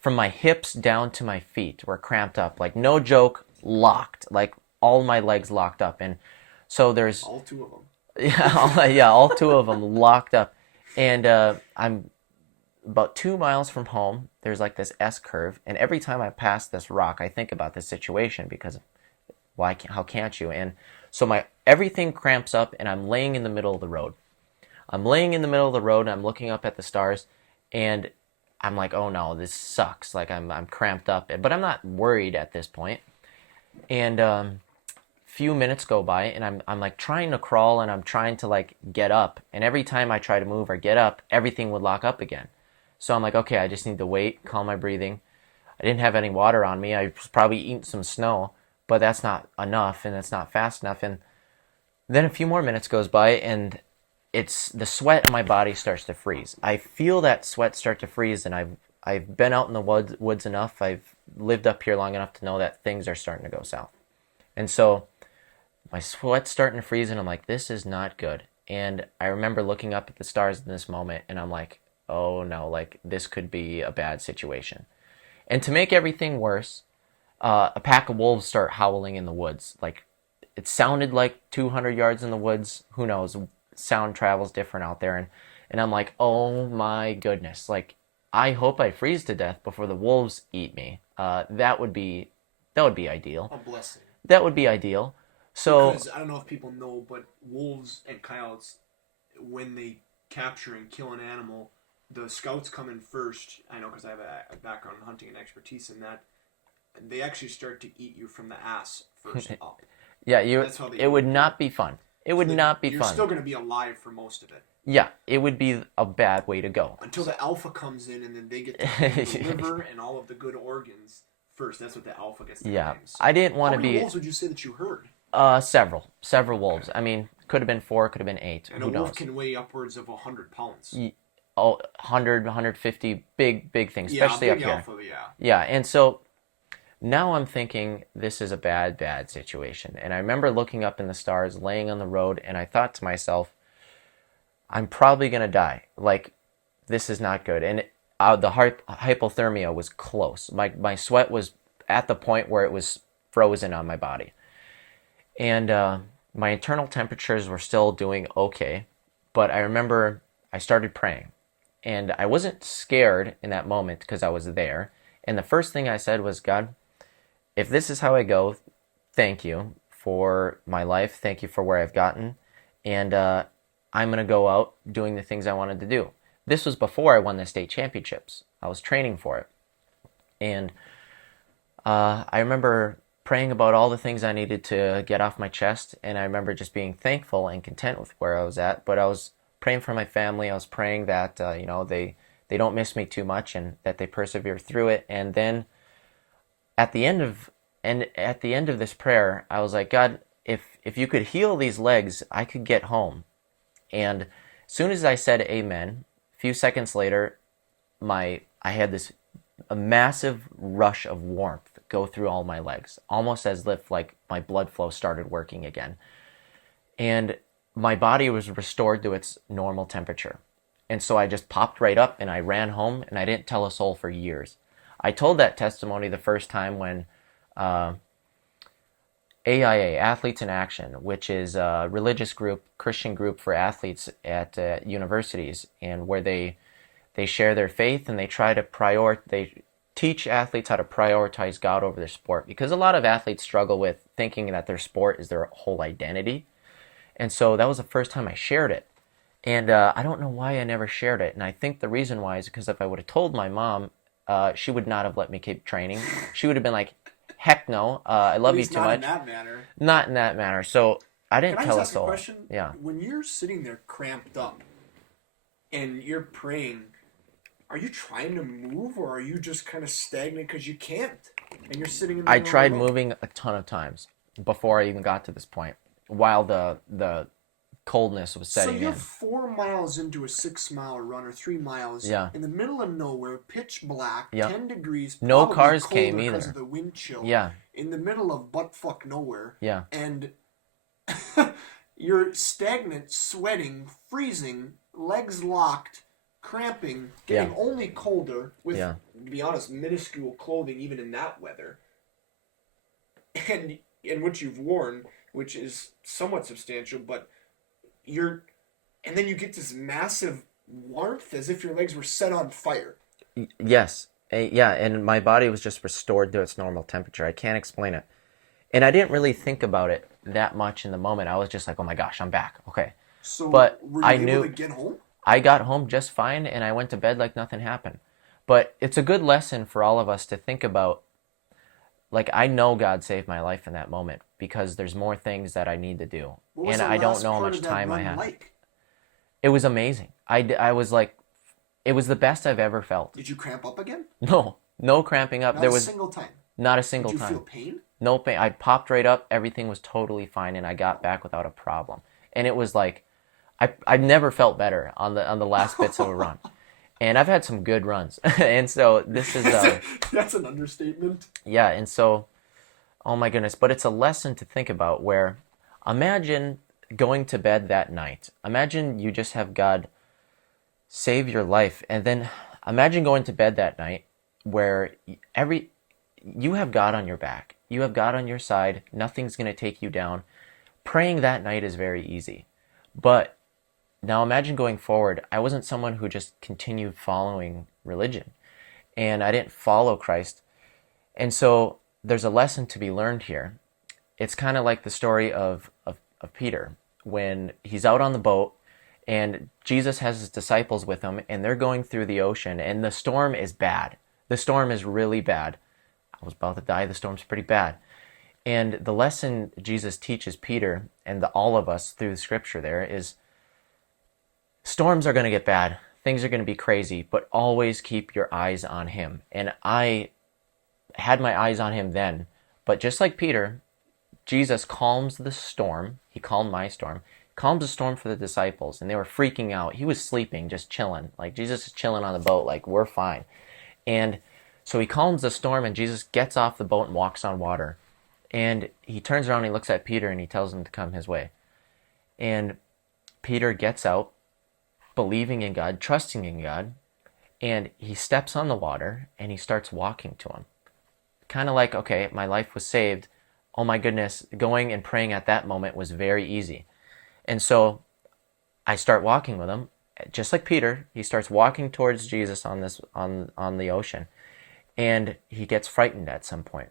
from my hips down to my feet were cramped up, like no joke, locked, like all my legs locked up. And so there's all 2 of them. All 2 of them locked up. And I'm about 2 miles from home. There's like this S curve, and every time I pass this rock, I think about this situation, because how can't you? And so everything cramps up, and I'm laying in the middle of the road. And I'm looking up at the stars, and I'm like, oh no, this sucks. Like I'm cramped up, but I'm not worried at this point. And few minutes go by, and I'm like trying to crawl, and I'm trying to like get up, and every time I try to move or get up, everything would lock up again. So I'm like, okay, I just need to wait, calm my breathing. I didn't have any water on me. I was probably eating some snow, but that's not enough, and it's not fast enough. And then a few more minutes goes by, and it's the sweat in my body starts to freeze. I feel that sweat start to freeze, and I've been out in the woods enough. I've lived up here long enough to know that things are starting to go south. And so my sweat's starting to freeze, and I'm like, this is not good. And I remember looking up at the stars in this moment, and I'm like, oh no, like this could be a bad situation. And to make everything worse, a pack of wolves start howling in the woods. Like, it sounded like 200 yards in the woods. Who knows? Sound travels different out there. And I'm like, oh my goodness. Like, I hope I freeze to death before the wolves eat me. That would be ideal. A blessing. That would be ideal. So, because I don't know if people know, but wolves and coyotes, when they capture and kill an animal, the scouts come in first. I know because I have a background in hunting and expertise in that. They actually start to eat you from the ass first up. Yeah, it would not be fun. It would not be fun. You're still going to be alive for most of it. Yeah, it would be a bad way to go. Until the alpha comes in, and then they get the liver and all of the good organs first. That's what the alpha gets. Yeah, I didn't want to be. How many wolves would you say that you heard? Several wolves. Okay. I mean, could have been 4, could have been 8. And Who a wolf knows? can weigh upwards of 100 pounds. 100, 150, big things, especially up here. Alpha, yeah, and so now I'm thinking this is a bad situation. And I remember looking up in the stars, laying on the road, and I thought to myself, I'm probably going to die. Like, this is not good. And the hypothermia was close. My sweat was at the point where it was frozen on my body. And my internal temperatures were still doing okay. But I remember I started praying. And I wasn't scared in that moment because I was there. And the first thing I said was, God, if this is how I go, thank you for my life. Thank you for where I've gotten. And I'm going to go out doing the things I wanted to do. This was before I won the state championships. I was training for it. And I remember praying about all the things I needed to get off my chest. And I remember just being thankful and content with where I was at. But I was praying for my family. I was praying that, they don't miss me too much and that they persevere through it. And then at the end of this prayer, I was like, God, if you could heal these legs, I could get home. And as soon as I said amen, a few seconds later, I had a massive rush of warmth go through all my legs, almost as if like my blood flow started working again. And my body was restored to its normal temperature. And so I just popped right up and I ran home, and I didn't tell a soul for years. I told that testimony the first time when AIA, Athletes in Action, which is a religious group, Christian group for athletes at universities, and where they share their faith and they try to they teach athletes how to prioritize God over their sport, because a lot of athletes struggle with thinking that their sport is their whole identity. And so that was the first time I shared it. And I don't know why I never shared it. And I think the reason why is because if I would have told my mom, she would not have let me keep training. She would have been like, heck no, I love you too much. Not in that manner. Not in that manner. So I didn't tell a soul. Can I just ask a question? Yeah. When you're sitting there cramped up and you're praying, are you trying to move, or are you just kind of stagnant because you can't? And you're sitting in the I tried moving a ton of times before I even got to this point, while the coldness was setting in. So you're 4 miles into a 6-mile run, or 3 miles, in the middle of nowhere, pitch black, 10 degrees, no cars came either because of the wind chill. Yeah. In the middle of buttfuck nowhere. Yeah. And you're stagnant, sweating, freezing, legs locked, cramping, getting only colder with, to be honest, minuscule clothing even in that weather. And what you've worn, which is somewhat substantial, but and then you get this massive warmth as if your legs were set on fire. Yes. And my body was just restored to its normal temperature. I can't explain it. And I didn't really think about it that much in the moment. I was just like, oh my gosh, I'm back. Okay. So but were you able to get home? I got home just fine, and I went to bed like nothing happened. But it's a good lesson for all of us to think about. Like, I know God saved my life in that moment because there's more things that I need to do. And I don't know how much time I have. Like? It was amazing. I was like, it was the best I've ever felt. Did you cramp up again? No cramping up. Not a single time? Not a single time. Did you feel pain? No pain. I popped right up. Everything was totally fine, and I got back without a problem. And it was like, I've never felt better on the last bits of a run. And I've had some good runs. And so this is... That's an understatement. Yeah, and so, oh my goodness. But it's a lesson to think about where, imagine going to bed that night. Imagine you just have God save your life. And then imagine going to bed that night where you have God on your back. You have God on your side. Nothing's going to take you down. Praying that night is very easy. But now imagine going forward. I wasn't someone who just continued following religion, and I didn't follow Christ. And so there's a lesson to be learned here. It's kind of like the story of Peter when he's out on the boat and Jesus has his disciples with him and they're going through the ocean and the storm is bad. The storm is really bad. I was about to die. The storm's pretty bad. And the lesson Jesus teaches Peter and all of us through the scripture there is storms are going to get bad. Things are going to be crazy, but always keep your eyes on him. And I had my eyes on him then, but just like Peter, Jesus calms the storm. He calmed my storm. Calms the storm for the disciples, and they were freaking out. He was sleeping, just chilling. Like Jesus is chilling on the boat, like we're fine. And so he calms the storm, and Jesus gets off the boat and walks on water. And he turns around, and he looks at Peter, and he tells him to come his way. And Peter gets out, believing in God, trusting in God, and he steps on the water, and he starts walking to him. Kind of like, okay, my life was saved. Oh my goodness, going and praying at that moment was very easy. And so I start walking with him, just like Peter. He starts walking towards Jesus on the ocean, and he gets frightened at some point.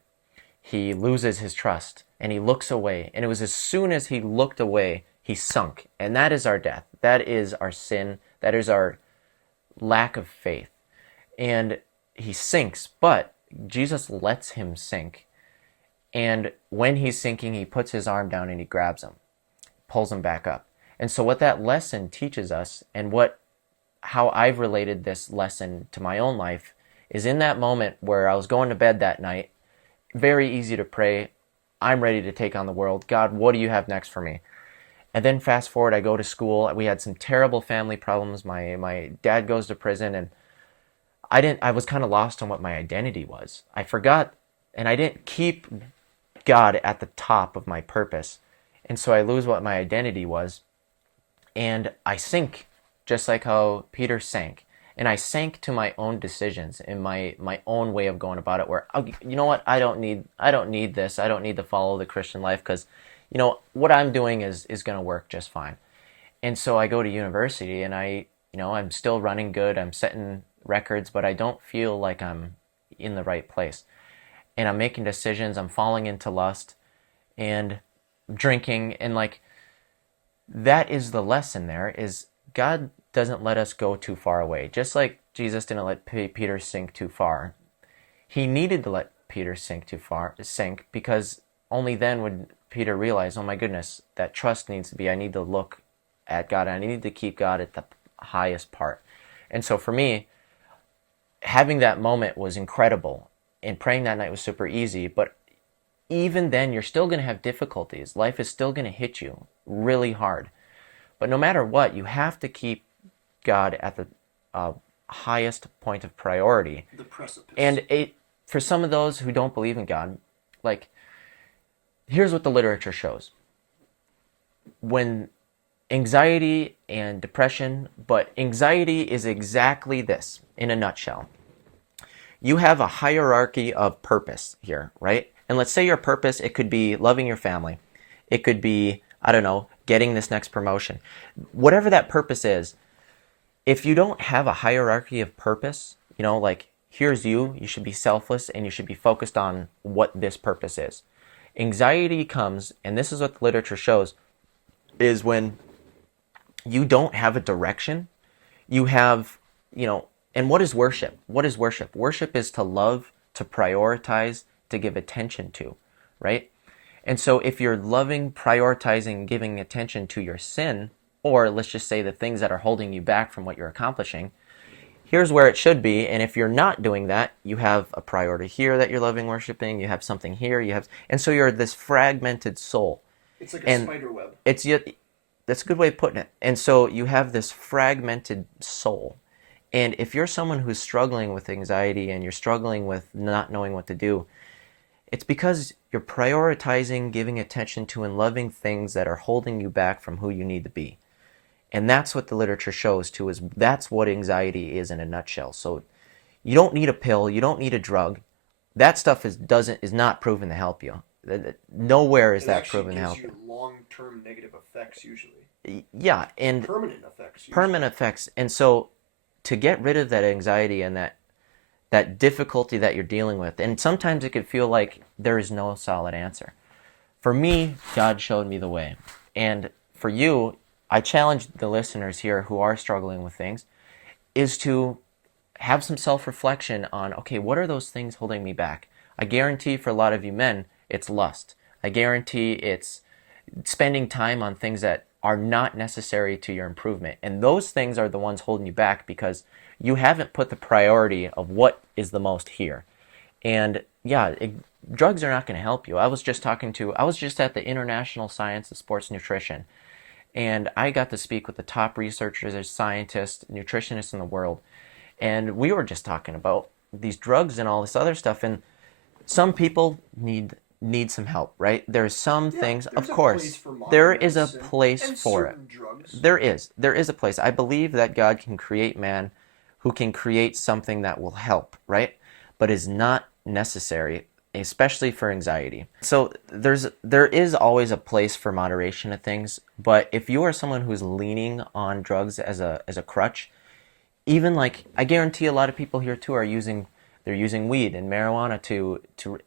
He loses his trust, and he looks away. And it was as soon as he looked away, he sunk. And that is our death. That is our sin. That is our lack of faith. And he sinks, but Jesus lets him sink. And when he's sinking, he puts his arm down and he grabs him, pulls him back up. And so what that lesson teaches us, and how I've related this lesson to my own life, is in that moment where I was going to bed that night, very easy to pray, I'm ready to take on the world. God, what do you have next for me? And then fast forward, I go to school. We had some terrible family problems. My dad goes to prison, and I was kind of lost on what my identity was. I forgot, and I didn't keep God at the top of my purpose. And so I lose what my identity was. And I sink, just like how Peter sank. And I sank to my own decisions and my own way of going about it, where, you know what, I don't need this. I don't need to follow the Christian life because, what I'm doing is going to work just fine. And so I go to university and I'm still running good. I'm setting records, but I don't feel like I'm in the right place. And I'm making decisions, I'm falling into lust and drinking, and that is the lesson there, is God doesn't let us go too far away. Just like Jesus didn't let Peter sink too far. He needed to let Peter sink because only then would Peter realize, oh my goodness, that trust needs to be, I need to look at God, and I need to keep God at the highest part. And so for me, having that moment was incredible. And praying that night was super easy, but even then, you're still going to have difficulties. Life is still going to hit you really hard. But no matter what, you have to keep God at the highest point of priority. The precipice. And for some of those who don't believe in God, here's what the literature shows. When anxiety and depression, but anxiety is exactly this in a nutshell. You have a hierarchy of purpose here, right? And let's say your purpose, it could be loving your family. It could be, I don't know, getting this next promotion. Whatever that purpose is, if you don't have a hierarchy of purpose, here's you should be selfless and you should be focused on what this purpose is. Anxiety comes, and this is what the literature shows, is when you don't have a direction. You have, and what is worship? What is worship? Worship is to love, to prioritize, to give attention to, right? And so if you're loving, prioritizing, giving attention to your sin, or let's just say the things that are holding you back from what you're accomplishing, here's where it should be. And if you're not doing that, you have a priority here that you're loving, worshiping, you have something here, and so you're this fragmented soul. It's like a spider web. That's a good way of putting it. And so you have this fragmented soul. And if you're someone who's struggling with anxiety and you're struggling with not knowing what to do, it's because you're prioritizing, giving attention to, and loving things that are holding you back from who you need to be. And that's what the literature shows too, is that's what anxiety is in a nutshell. So you don't need a pill, you don't need a drug. that stuff is not proven to help you. Nowhere is that proven to help you. It actually gives you long-term negative effects usually. Yeah, and permanent effects. Usually. Permanent effects. And so to get rid of that anxiety and that difficulty that you're dealing with, and sometimes it could feel like there is no solid answer. For me, God showed me the way. And for you, I challenge the listeners here who are struggling with things, is to have some self-reflection on, okay, what are those things holding me back? I guarantee for a lot of you men, it's lust. I guarantee it's spending time on things that are not necessary to your improvement. And those things are the ones holding you back because you haven't put the priority of what is the most here. And yeah, drugs are not going to help you. I was just at the International Science of Sports Nutrition, and I got to speak with the top researchers, scientists, nutritionists in the world. And we were just talking about these drugs and all this other stuff. And some people need some help, right? There's some things, of course, there is a place for it. Drugs. There is a place. I believe that God can create man who can create something that will help, right? But is not necessary, especially for anxiety. So there is always a place for moderation of things, but if you are someone who's leaning on drugs as a crutch, even like, I guarantee a lot of people here too are using weed and marijuana to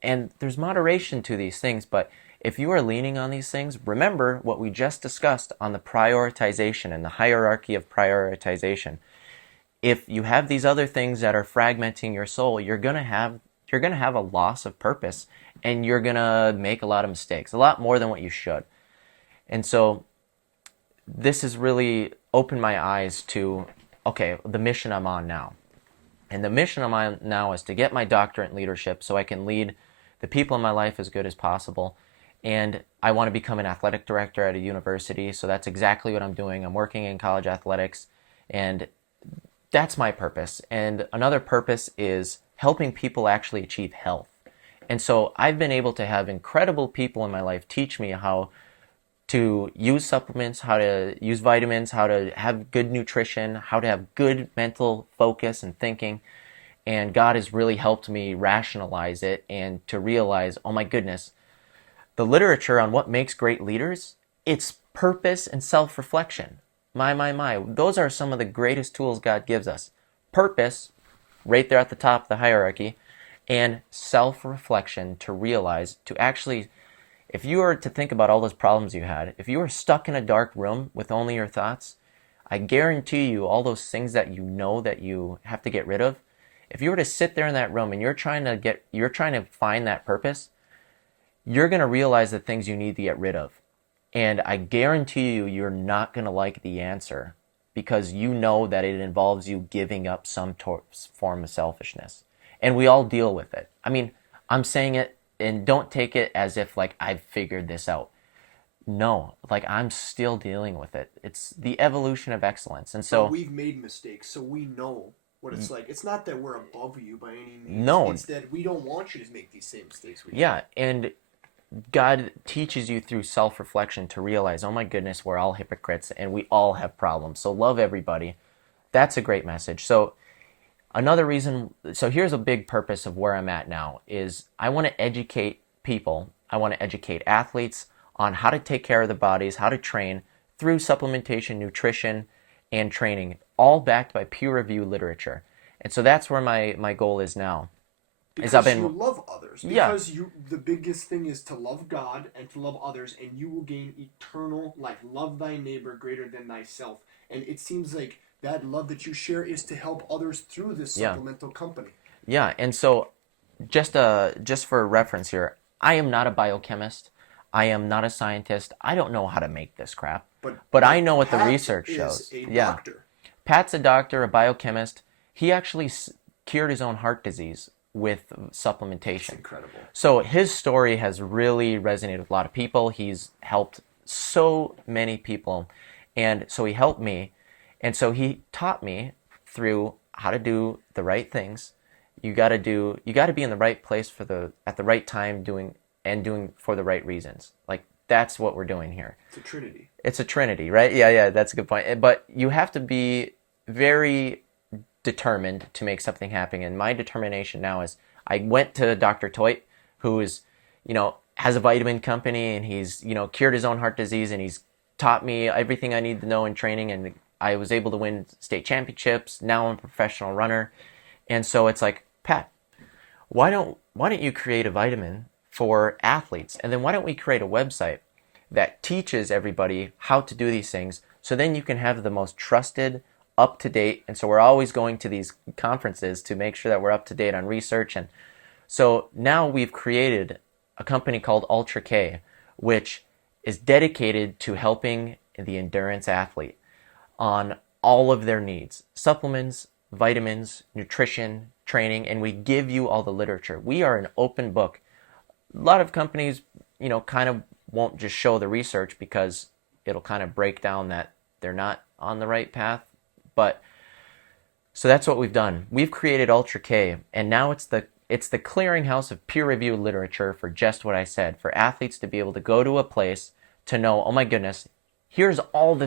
and there's moderation to these things, but if you are leaning on these things, remember what we just discussed on the prioritization and the hierarchy of prioritization. If you have these other things that are fragmenting your soul, you're going to have a loss of purpose, and you're going to make a lot of mistakes, a lot more than what you should. And so this has really opened my eyes to, okay, the mission I'm on now. And the mission I'm on now is to get my doctorate in leadership so I can lead the people in my life as good as possible. And I want to become an athletic director at a university, so that's exactly what I'm doing. I'm working in college athletics, and that's my purpose. And another purpose is helping people actually achieve health. And so I've been able to have incredible people in my life teach me how to use supplements, how to use vitamins, how to have good nutrition, how to have good mental focus and thinking. And God has really helped me rationalize it and to realize, oh my goodness, the literature on what makes great leaders, it's purpose and self-reflection. My. Those are some of the greatest tools God gives us. Purpose, right there at the top of the hierarchy, and self-reflection to realize, to actually, if you were to think about all those problems you had, if you were stuck in a dark room with only your thoughts, I guarantee you all those things that you know that you have to get rid of, if you were to sit there in that room and you're trying to find that purpose, you're going to realize the things you need to get rid of. And I guarantee you, you're not going to like the answer because you know that it involves you giving up some form of selfishness. And we all deal with it. I mean, I'm saying it, and don't take it as if like I've figured this out. No, like I'm still dealing with it. It's the evolution of excellence. And so but we've made mistakes, so we know what it's like. It's not that we're above you by any means. No. It's that we don't want you to make these same mistakes. And God teaches you through self-reflection to realize, oh my goodness, we're all hypocrites and we all have problems. So love everybody. That's a great message. So another reason, so here's a big purpose of where I'm at now is I want to educate people. I want to educate athletes on how to take care of their bodies, how to train through supplementation, nutrition, and training, all backed by peer-reviewed literature. And so that's where my goal is now. Because you love others. Because the biggest thing is to love God and to love others, and you will gain eternal life. Love thy neighbor greater than thyself. And it seems like that love that you share is to help others through this supplemental company. Yeah, and so just for reference here, I am not a biochemist. I am not a scientist. I don't know how to make this crap. But I know what the research shows. Pat is a doctor. Pat's a doctor, a biochemist. He actually cured his own heart disease with supplementation. That's incredible. So his story has really resonated with a lot of people. He's helped so many people. And so he helped me. And so he taught me through how to do the right things. You got to be in the right place at the right time doing for the right reasons. Like that's what we're doing here. It's a trinity, right? Yeah, that's a good point. But you have to be very determined to make something happen, and my determination now is I went to Dr. Toit, who is, has a vitamin company, and he's, cured his own heart disease, and he's taught me everything I need to know in training, and I was able to win state championships. Now I'm a professional runner. And so it's like, Pat, why don't you create a vitamin for athletes? And then why don't we create a website that teaches everybody how to do these things, so then you can have the most trusted, up to date. And so we're always going to these conferences to make sure that we're up to date on research. And so now we've created a company called Ultra K, which is dedicated to helping the endurance athlete on all of their needs: supplements, vitamins, nutrition, training, and we give you all the literature. We are an open book. A lot of companies, kind of won't just show the research because it'll kind of break down that they're not on the right path. But so that's what we've done. We've created Ultra K, and now it's the clearinghouse of peer-reviewed literature for just what I said, for athletes to be able to go to a place to know, oh my goodness, here's all the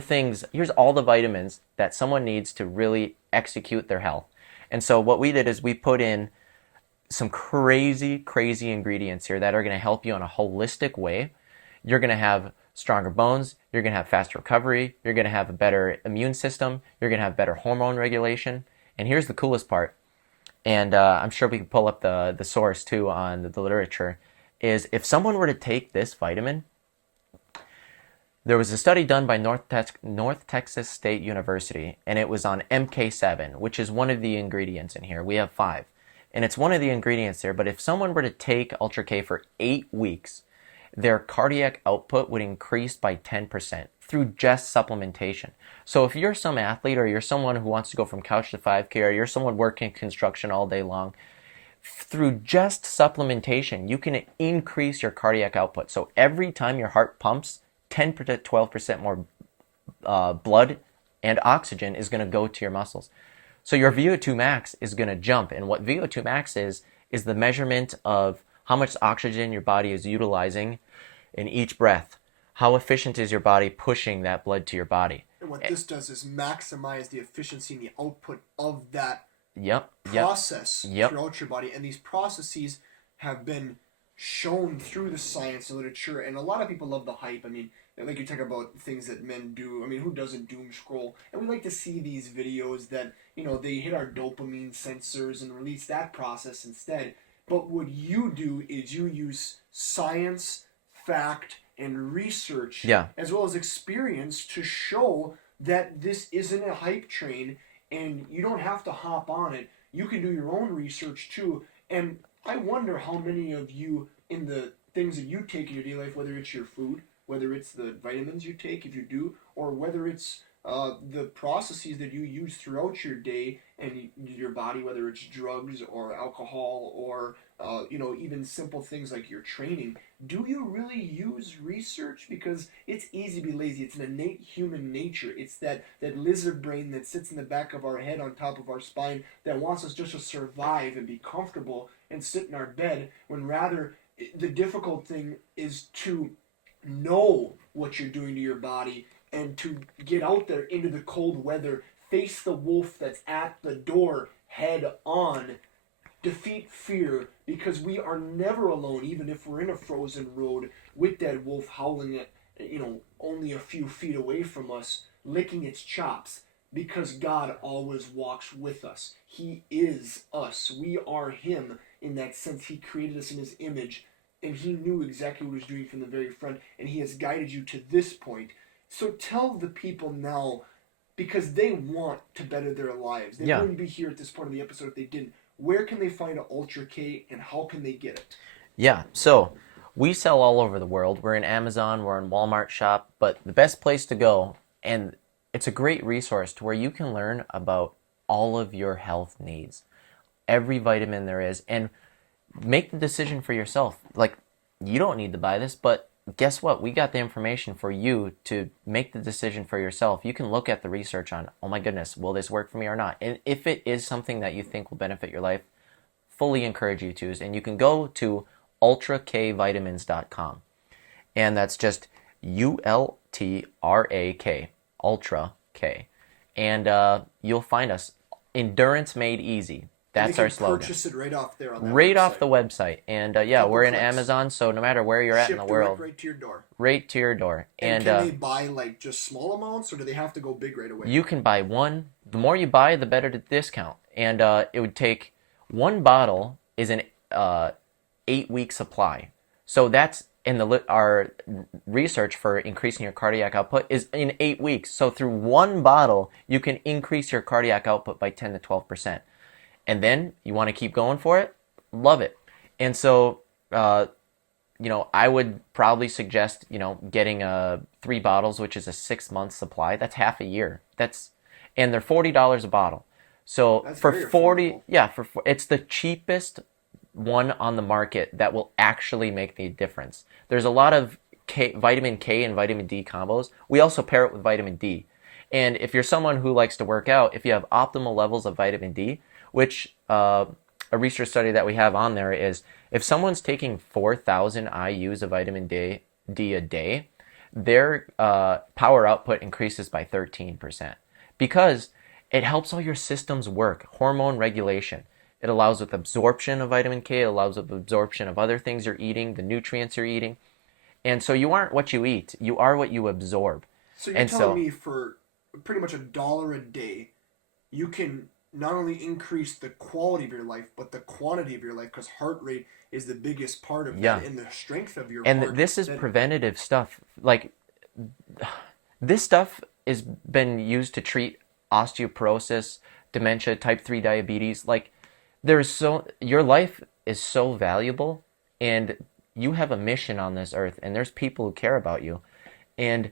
vitamins that someone needs to really execute their health. And so what we did is we put in some crazy ingredients here that are going to help you in a holistic way. You're going to have stronger bones, you're going to have faster recovery, you're going to have a better immune system, you're going to have better hormone regulation. And here's the coolest part, and I'm sure we can pull up the source too on the literature, is if someone were to take this vitamin, there was a study done by North Texas State University, and it was on MK7, which is one of the ingredients in here. We have 5, and it's one of the ingredients there. But if someone were to take Ultra K for 8 weeks, their cardiac output would increase by 10% through just supplementation. So if you're some athlete, or you're someone who wants to go from couch to 5K, or you're someone working construction all day long, through just supplementation, you can increase your cardiac output. So every time your heart pumps, 10 to 12% more blood and oxygen is going to go to your muscles. So your VO2 max is going to jump. And what VO2 max is the measurement of how much oxygen your body is utilizing in each breath. How efficient is your body pushing that blood to your body? And what this does is maximize the efficiency and the output of that Yep. process throughout your body. And these processes have been shown through the science and literature, and a lot of people love the hype. I mean, like you talk about things that men do. I mean, who doesn't doom scroll? And we like to see these videos that, they hit our dopamine sensors and release that process instead. But what you do is you use science, fact, and research, as well as experience, to show that this isn't a hype train, and you don't have to hop on it. You can do your own research too. And I wonder how many of you, in the things that you take in your daily life, whether it's your food, whether it's the vitamins you take, if you do, or whether it's the processes that you use throughout your day and your body, whether it's drugs or alcohol or even simple things like your training, do you really use research? Because it's easy to be lazy. It's an innate human nature. It's that lizard brain that sits in the back of our head on top of our spine that wants us just to survive and be comfortable and sit in our bed, when rather the difficult thing is to know what you're doing to your body and to get out there into the cold weather, face the wolf that's at the door head on, defeat fear, because we are never alone, even if we're in a frozen road with that wolf howling at, only a few feet away from us, licking its chops, because God always walks with us. He is us. We are Him in that sense. He created us in His image, and He knew exactly what He was doing from the very front, and He has guided you to this point. So tell the people now, because they want to better their lives. They wouldn't be here at this point of the episode if they didn't. Where can they find an Ultra K, and how can they get it? Yeah, so we sell all over the world. We're in Amazon, we're in Walmart shop, but the best place to go, and it's a great resource to where you can learn about all of your health needs, every vitamin there is, and make the decision for yourself. Like, you don't need to buy this, but guess what? We got the information for you to make the decision for yourself. You can look at the research on, oh my goodness, will this work for me or not? And if it is something that you think will benefit your life, fully encourage you to. And you can go to ultrakvitamins.com. And that's just ULTRAK, Ultra K. And you'll find us. Endurance made easy. That's they our can slogan. purchase it right off there on that Right website. off the website. And yeah, Couple we're in clicks. Amazon, so no matter where you're at in the Shipped world, right to your door. right to your door. And can they buy like just small amounts, or do they have to go big right away? You can buy one. The more you buy, the better the discount. And it would take one bottle is an 8-week supply. So that's in our research for increasing your cardiac output is in 8 weeks. So through one bottle, you can increase your cardiac output by 10 to 12%. And then you want to keep going for it, love it. And so, I would probably suggest, getting 3 bottles, which is a 6-month supply. That's half a year. And they're $40 a bottle. So That's for very 40, affordable. yeah, it's the cheapest one on the market that will actually make the difference. There's a lot of vitamin K and vitamin D combos. We also pair it with vitamin D. And if you're someone who likes to work out, if you have optimal levels of vitamin D, which a research study that we have on there is if someone's taking 4,000 IUs of vitamin D a day, their power output increases by 13% because it helps all your systems work. Hormone regulation. It allows with absorption of vitamin K. It allows with absorption of other things you're eating, the nutrients you're eating. And so you aren't what you eat. You are what you absorb. So you're telling me for pretty much $1 a day, you can not only increase the quality of your life, but the quantity of your life, because heart rate is the biggest part of that, and the strength of your and heart. And this is preventative stuff. Like, this stuff has been used to treat osteoporosis, dementia, type 3 diabetes. Like, your life is so valuable, and you have a mission on this earth, and there's people who care about you. And,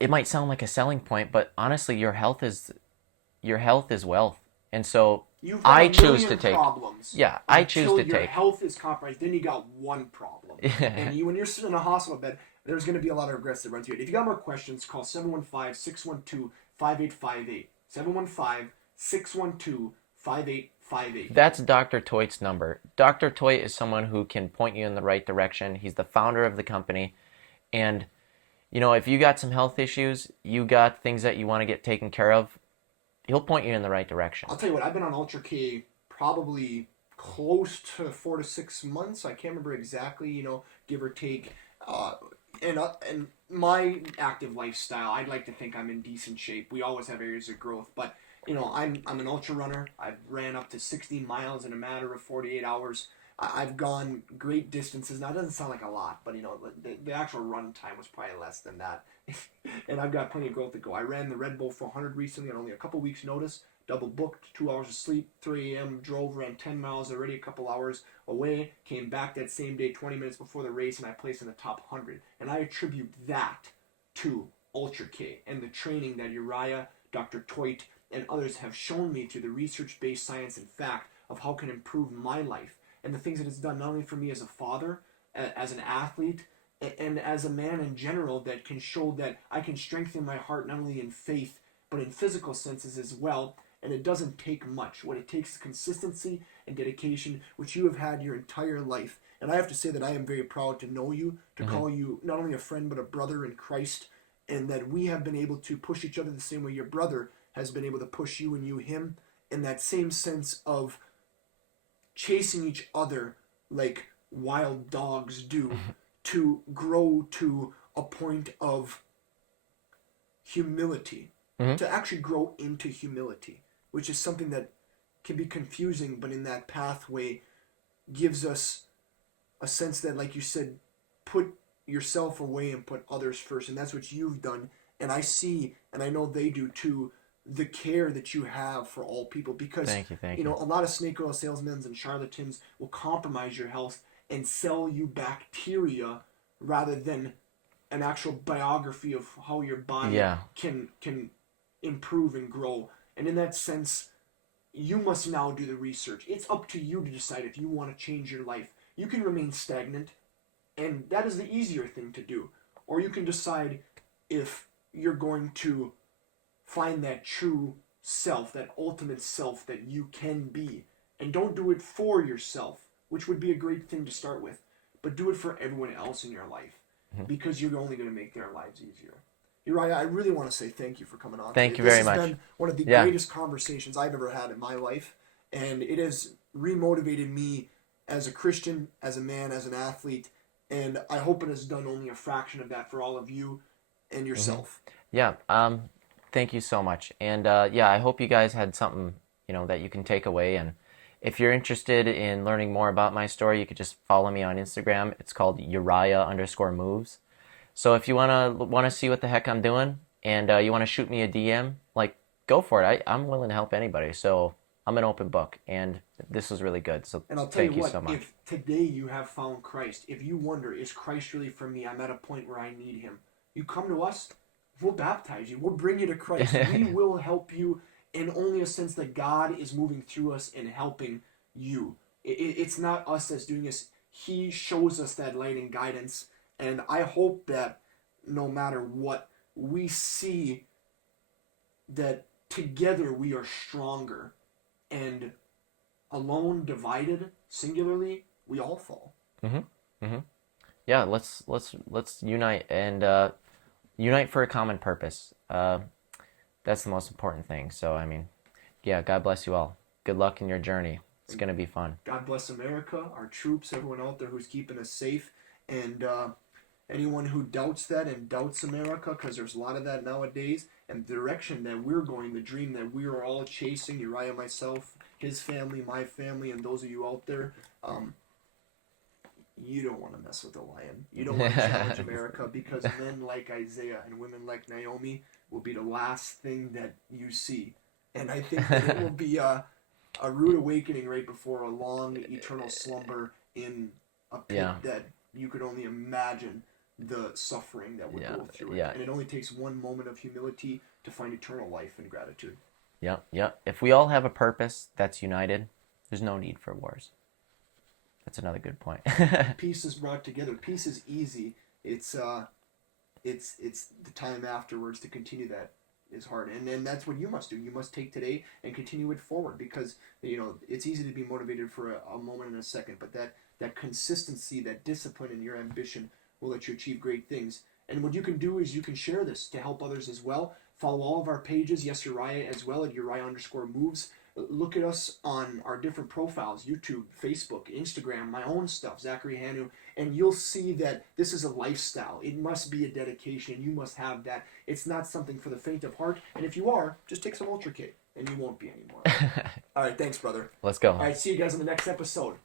it might sound like a selling point, but honestly, your health is wealth. And so I choose to take problems. Yeah, I choose to your take. health is compromised, then you got one problem. And when you're sitting in a hospital bed, there's going to be a lot of regrets that run through it. If you got more questions, call 715-612-5858. 715-612-5858. That's Dr. Toit's number. Dr. Toit is someone who can point you in the right direction. He's the founder of the company. And, if you got some health issues, you got things that you want to get taken care of, he'll point you in the right direction. I'll tell you what, I've been on Ultra K probably close to 4 to 6 months. I can't remember exactly, give or take. And my active lifestyle, I'd like to think I'm in decent shape. We always have areas of growth, but I'm an ultra runner. I've ran up to 60 miles in a matter of 48 hours. I've gone great distances. Now, it doesn't sound like a lot, but the actual run time was probably less than that. And I've got plenty of growth to go. I ran the Red Bull 400 recently on only a couple weeks' notice. Double booked, 2 hours of sleep, 3 a.m., drove, ran 10 miles already, a couple hours away, came back that same day, 20 minutes before the race, and I placed in the top 100. And I attribute that to Ultra K and the training that Uriah, Dr. Toit, and others have shown me through the research-based science and fact of how it can improve my life and the things that it's done not only for me as a father, as an athlete, and as a man in general, that can show that I can strengthen my heart not only in faith but in physical senses as well. And it doesn't take much. What it takes is consistency and dedication, which you have had your entire life. And I have to say that I am very proud to know you, to call you not only a friend but a brother in Christ, and that we have been able to push each other the same way your brother has been able to push you and you him, in that same sense of chasing each other like wild dogs do, to grow to a point of humility, to actually grow into humility, which is something that can be confusing, but in that pathway gives us a sense that, like you said, put yourself away and put others first. And that's what you've done. And I see, and I know they do too, the care that you have for all people. Because, Thank you. A lot of snake oil salesmen and charlatans will compromise your health and sell you bacteria rather than an actual biography of how your body can improve and grow. And in that sense, you must now do the research. It's up to you to decide if you want to change your life. You can remain stagnant, and that is the easier thing to do. Or you can decide if you're going to find that true self, that ultimate self that you can be. And don't do it for yourself, which would be a great thing to start with, but do it for everyone else in your life, because you're only going to make their lives easier. Uriah, I really want to say thank you for coming on. Thank today. you very much. This has been one of the greatest conversations I've ever had in my life, and it has remotivated me as a Christian, as a man, as an athlete, and I hope it has done only a fraction of that for all of you and yourself. Yeah. Thank you so much. And I hope you guys had something, that you can take away. And if you're interested in learning more about my story, you could just follow me on Instagram. It's called Uriah_moves. So if you wanna see what the heck I'm doing, and you wanna shoot me a DM, like, go for it. I'm willing to help anybody. So I'm an open book, and this was really good. So And I'll tell thank you what, so much. if today you have found Christ, if you wonder, is Christ really for me? I'm at a point where I need him. You come to us, we'll baptize you. We'll bring you to Christ. We will help you in only a sense that God is moving through us and helping you. It's not us that's doing this. He shows us that light and guidance. And I hope that no matter what, we see that together we are stronger. And alone, divided, singularly, we all fall. Yeah, let's unite and unite for a common purpose. That's the most important thing. So God bless you all. Good luck in your journey. It's gonna be fun. God bless America, our troops, everyone out there who's keeping us safe, and anyone who doubts that and doubts America, because there's a lot of that nowadays, and the direction that we're going, the dream that we are all chasing, Uriah, myself, his family, my family, and those of you out there, you don't want to mess with a lion. You don't want to challenge America, because men like Isaiah and women like Naomi will be the last thing that you see. And I think that it will be a rude awakening right before a long, eternal slumber in a pit that you could only imagine the suffering that would go through it. And it only takes one moment of humility to find eternal life and gratitude. Yeah. If we all have a purpose that's united, there's no need for wars. That's another good point. Peace is brought together. Peace is easy. It's the time afterwards to continue that is hard. And that's what you must do. You must take today and continue it forward, because it's easy to be motivated for a moment and a second, but that consistency, that discipline in your ambition will let you achieve great things. And what you can do is you can share this to help others as well. Follow all of our pages, yes, Uriah as well, at Uriah_moves. Look at us on our different profiles, YouTube, Facebook, Instagram, my own stuff, Zachary Hanu, and you'll see that this is a lifestyle. It must be a dedication. You must have that. It's not something for the faint of heart. And if you are, just take some Ultra K, and you won't be anymore. All right, thanks, brother. Let's go. All right, see you guys on the next episode.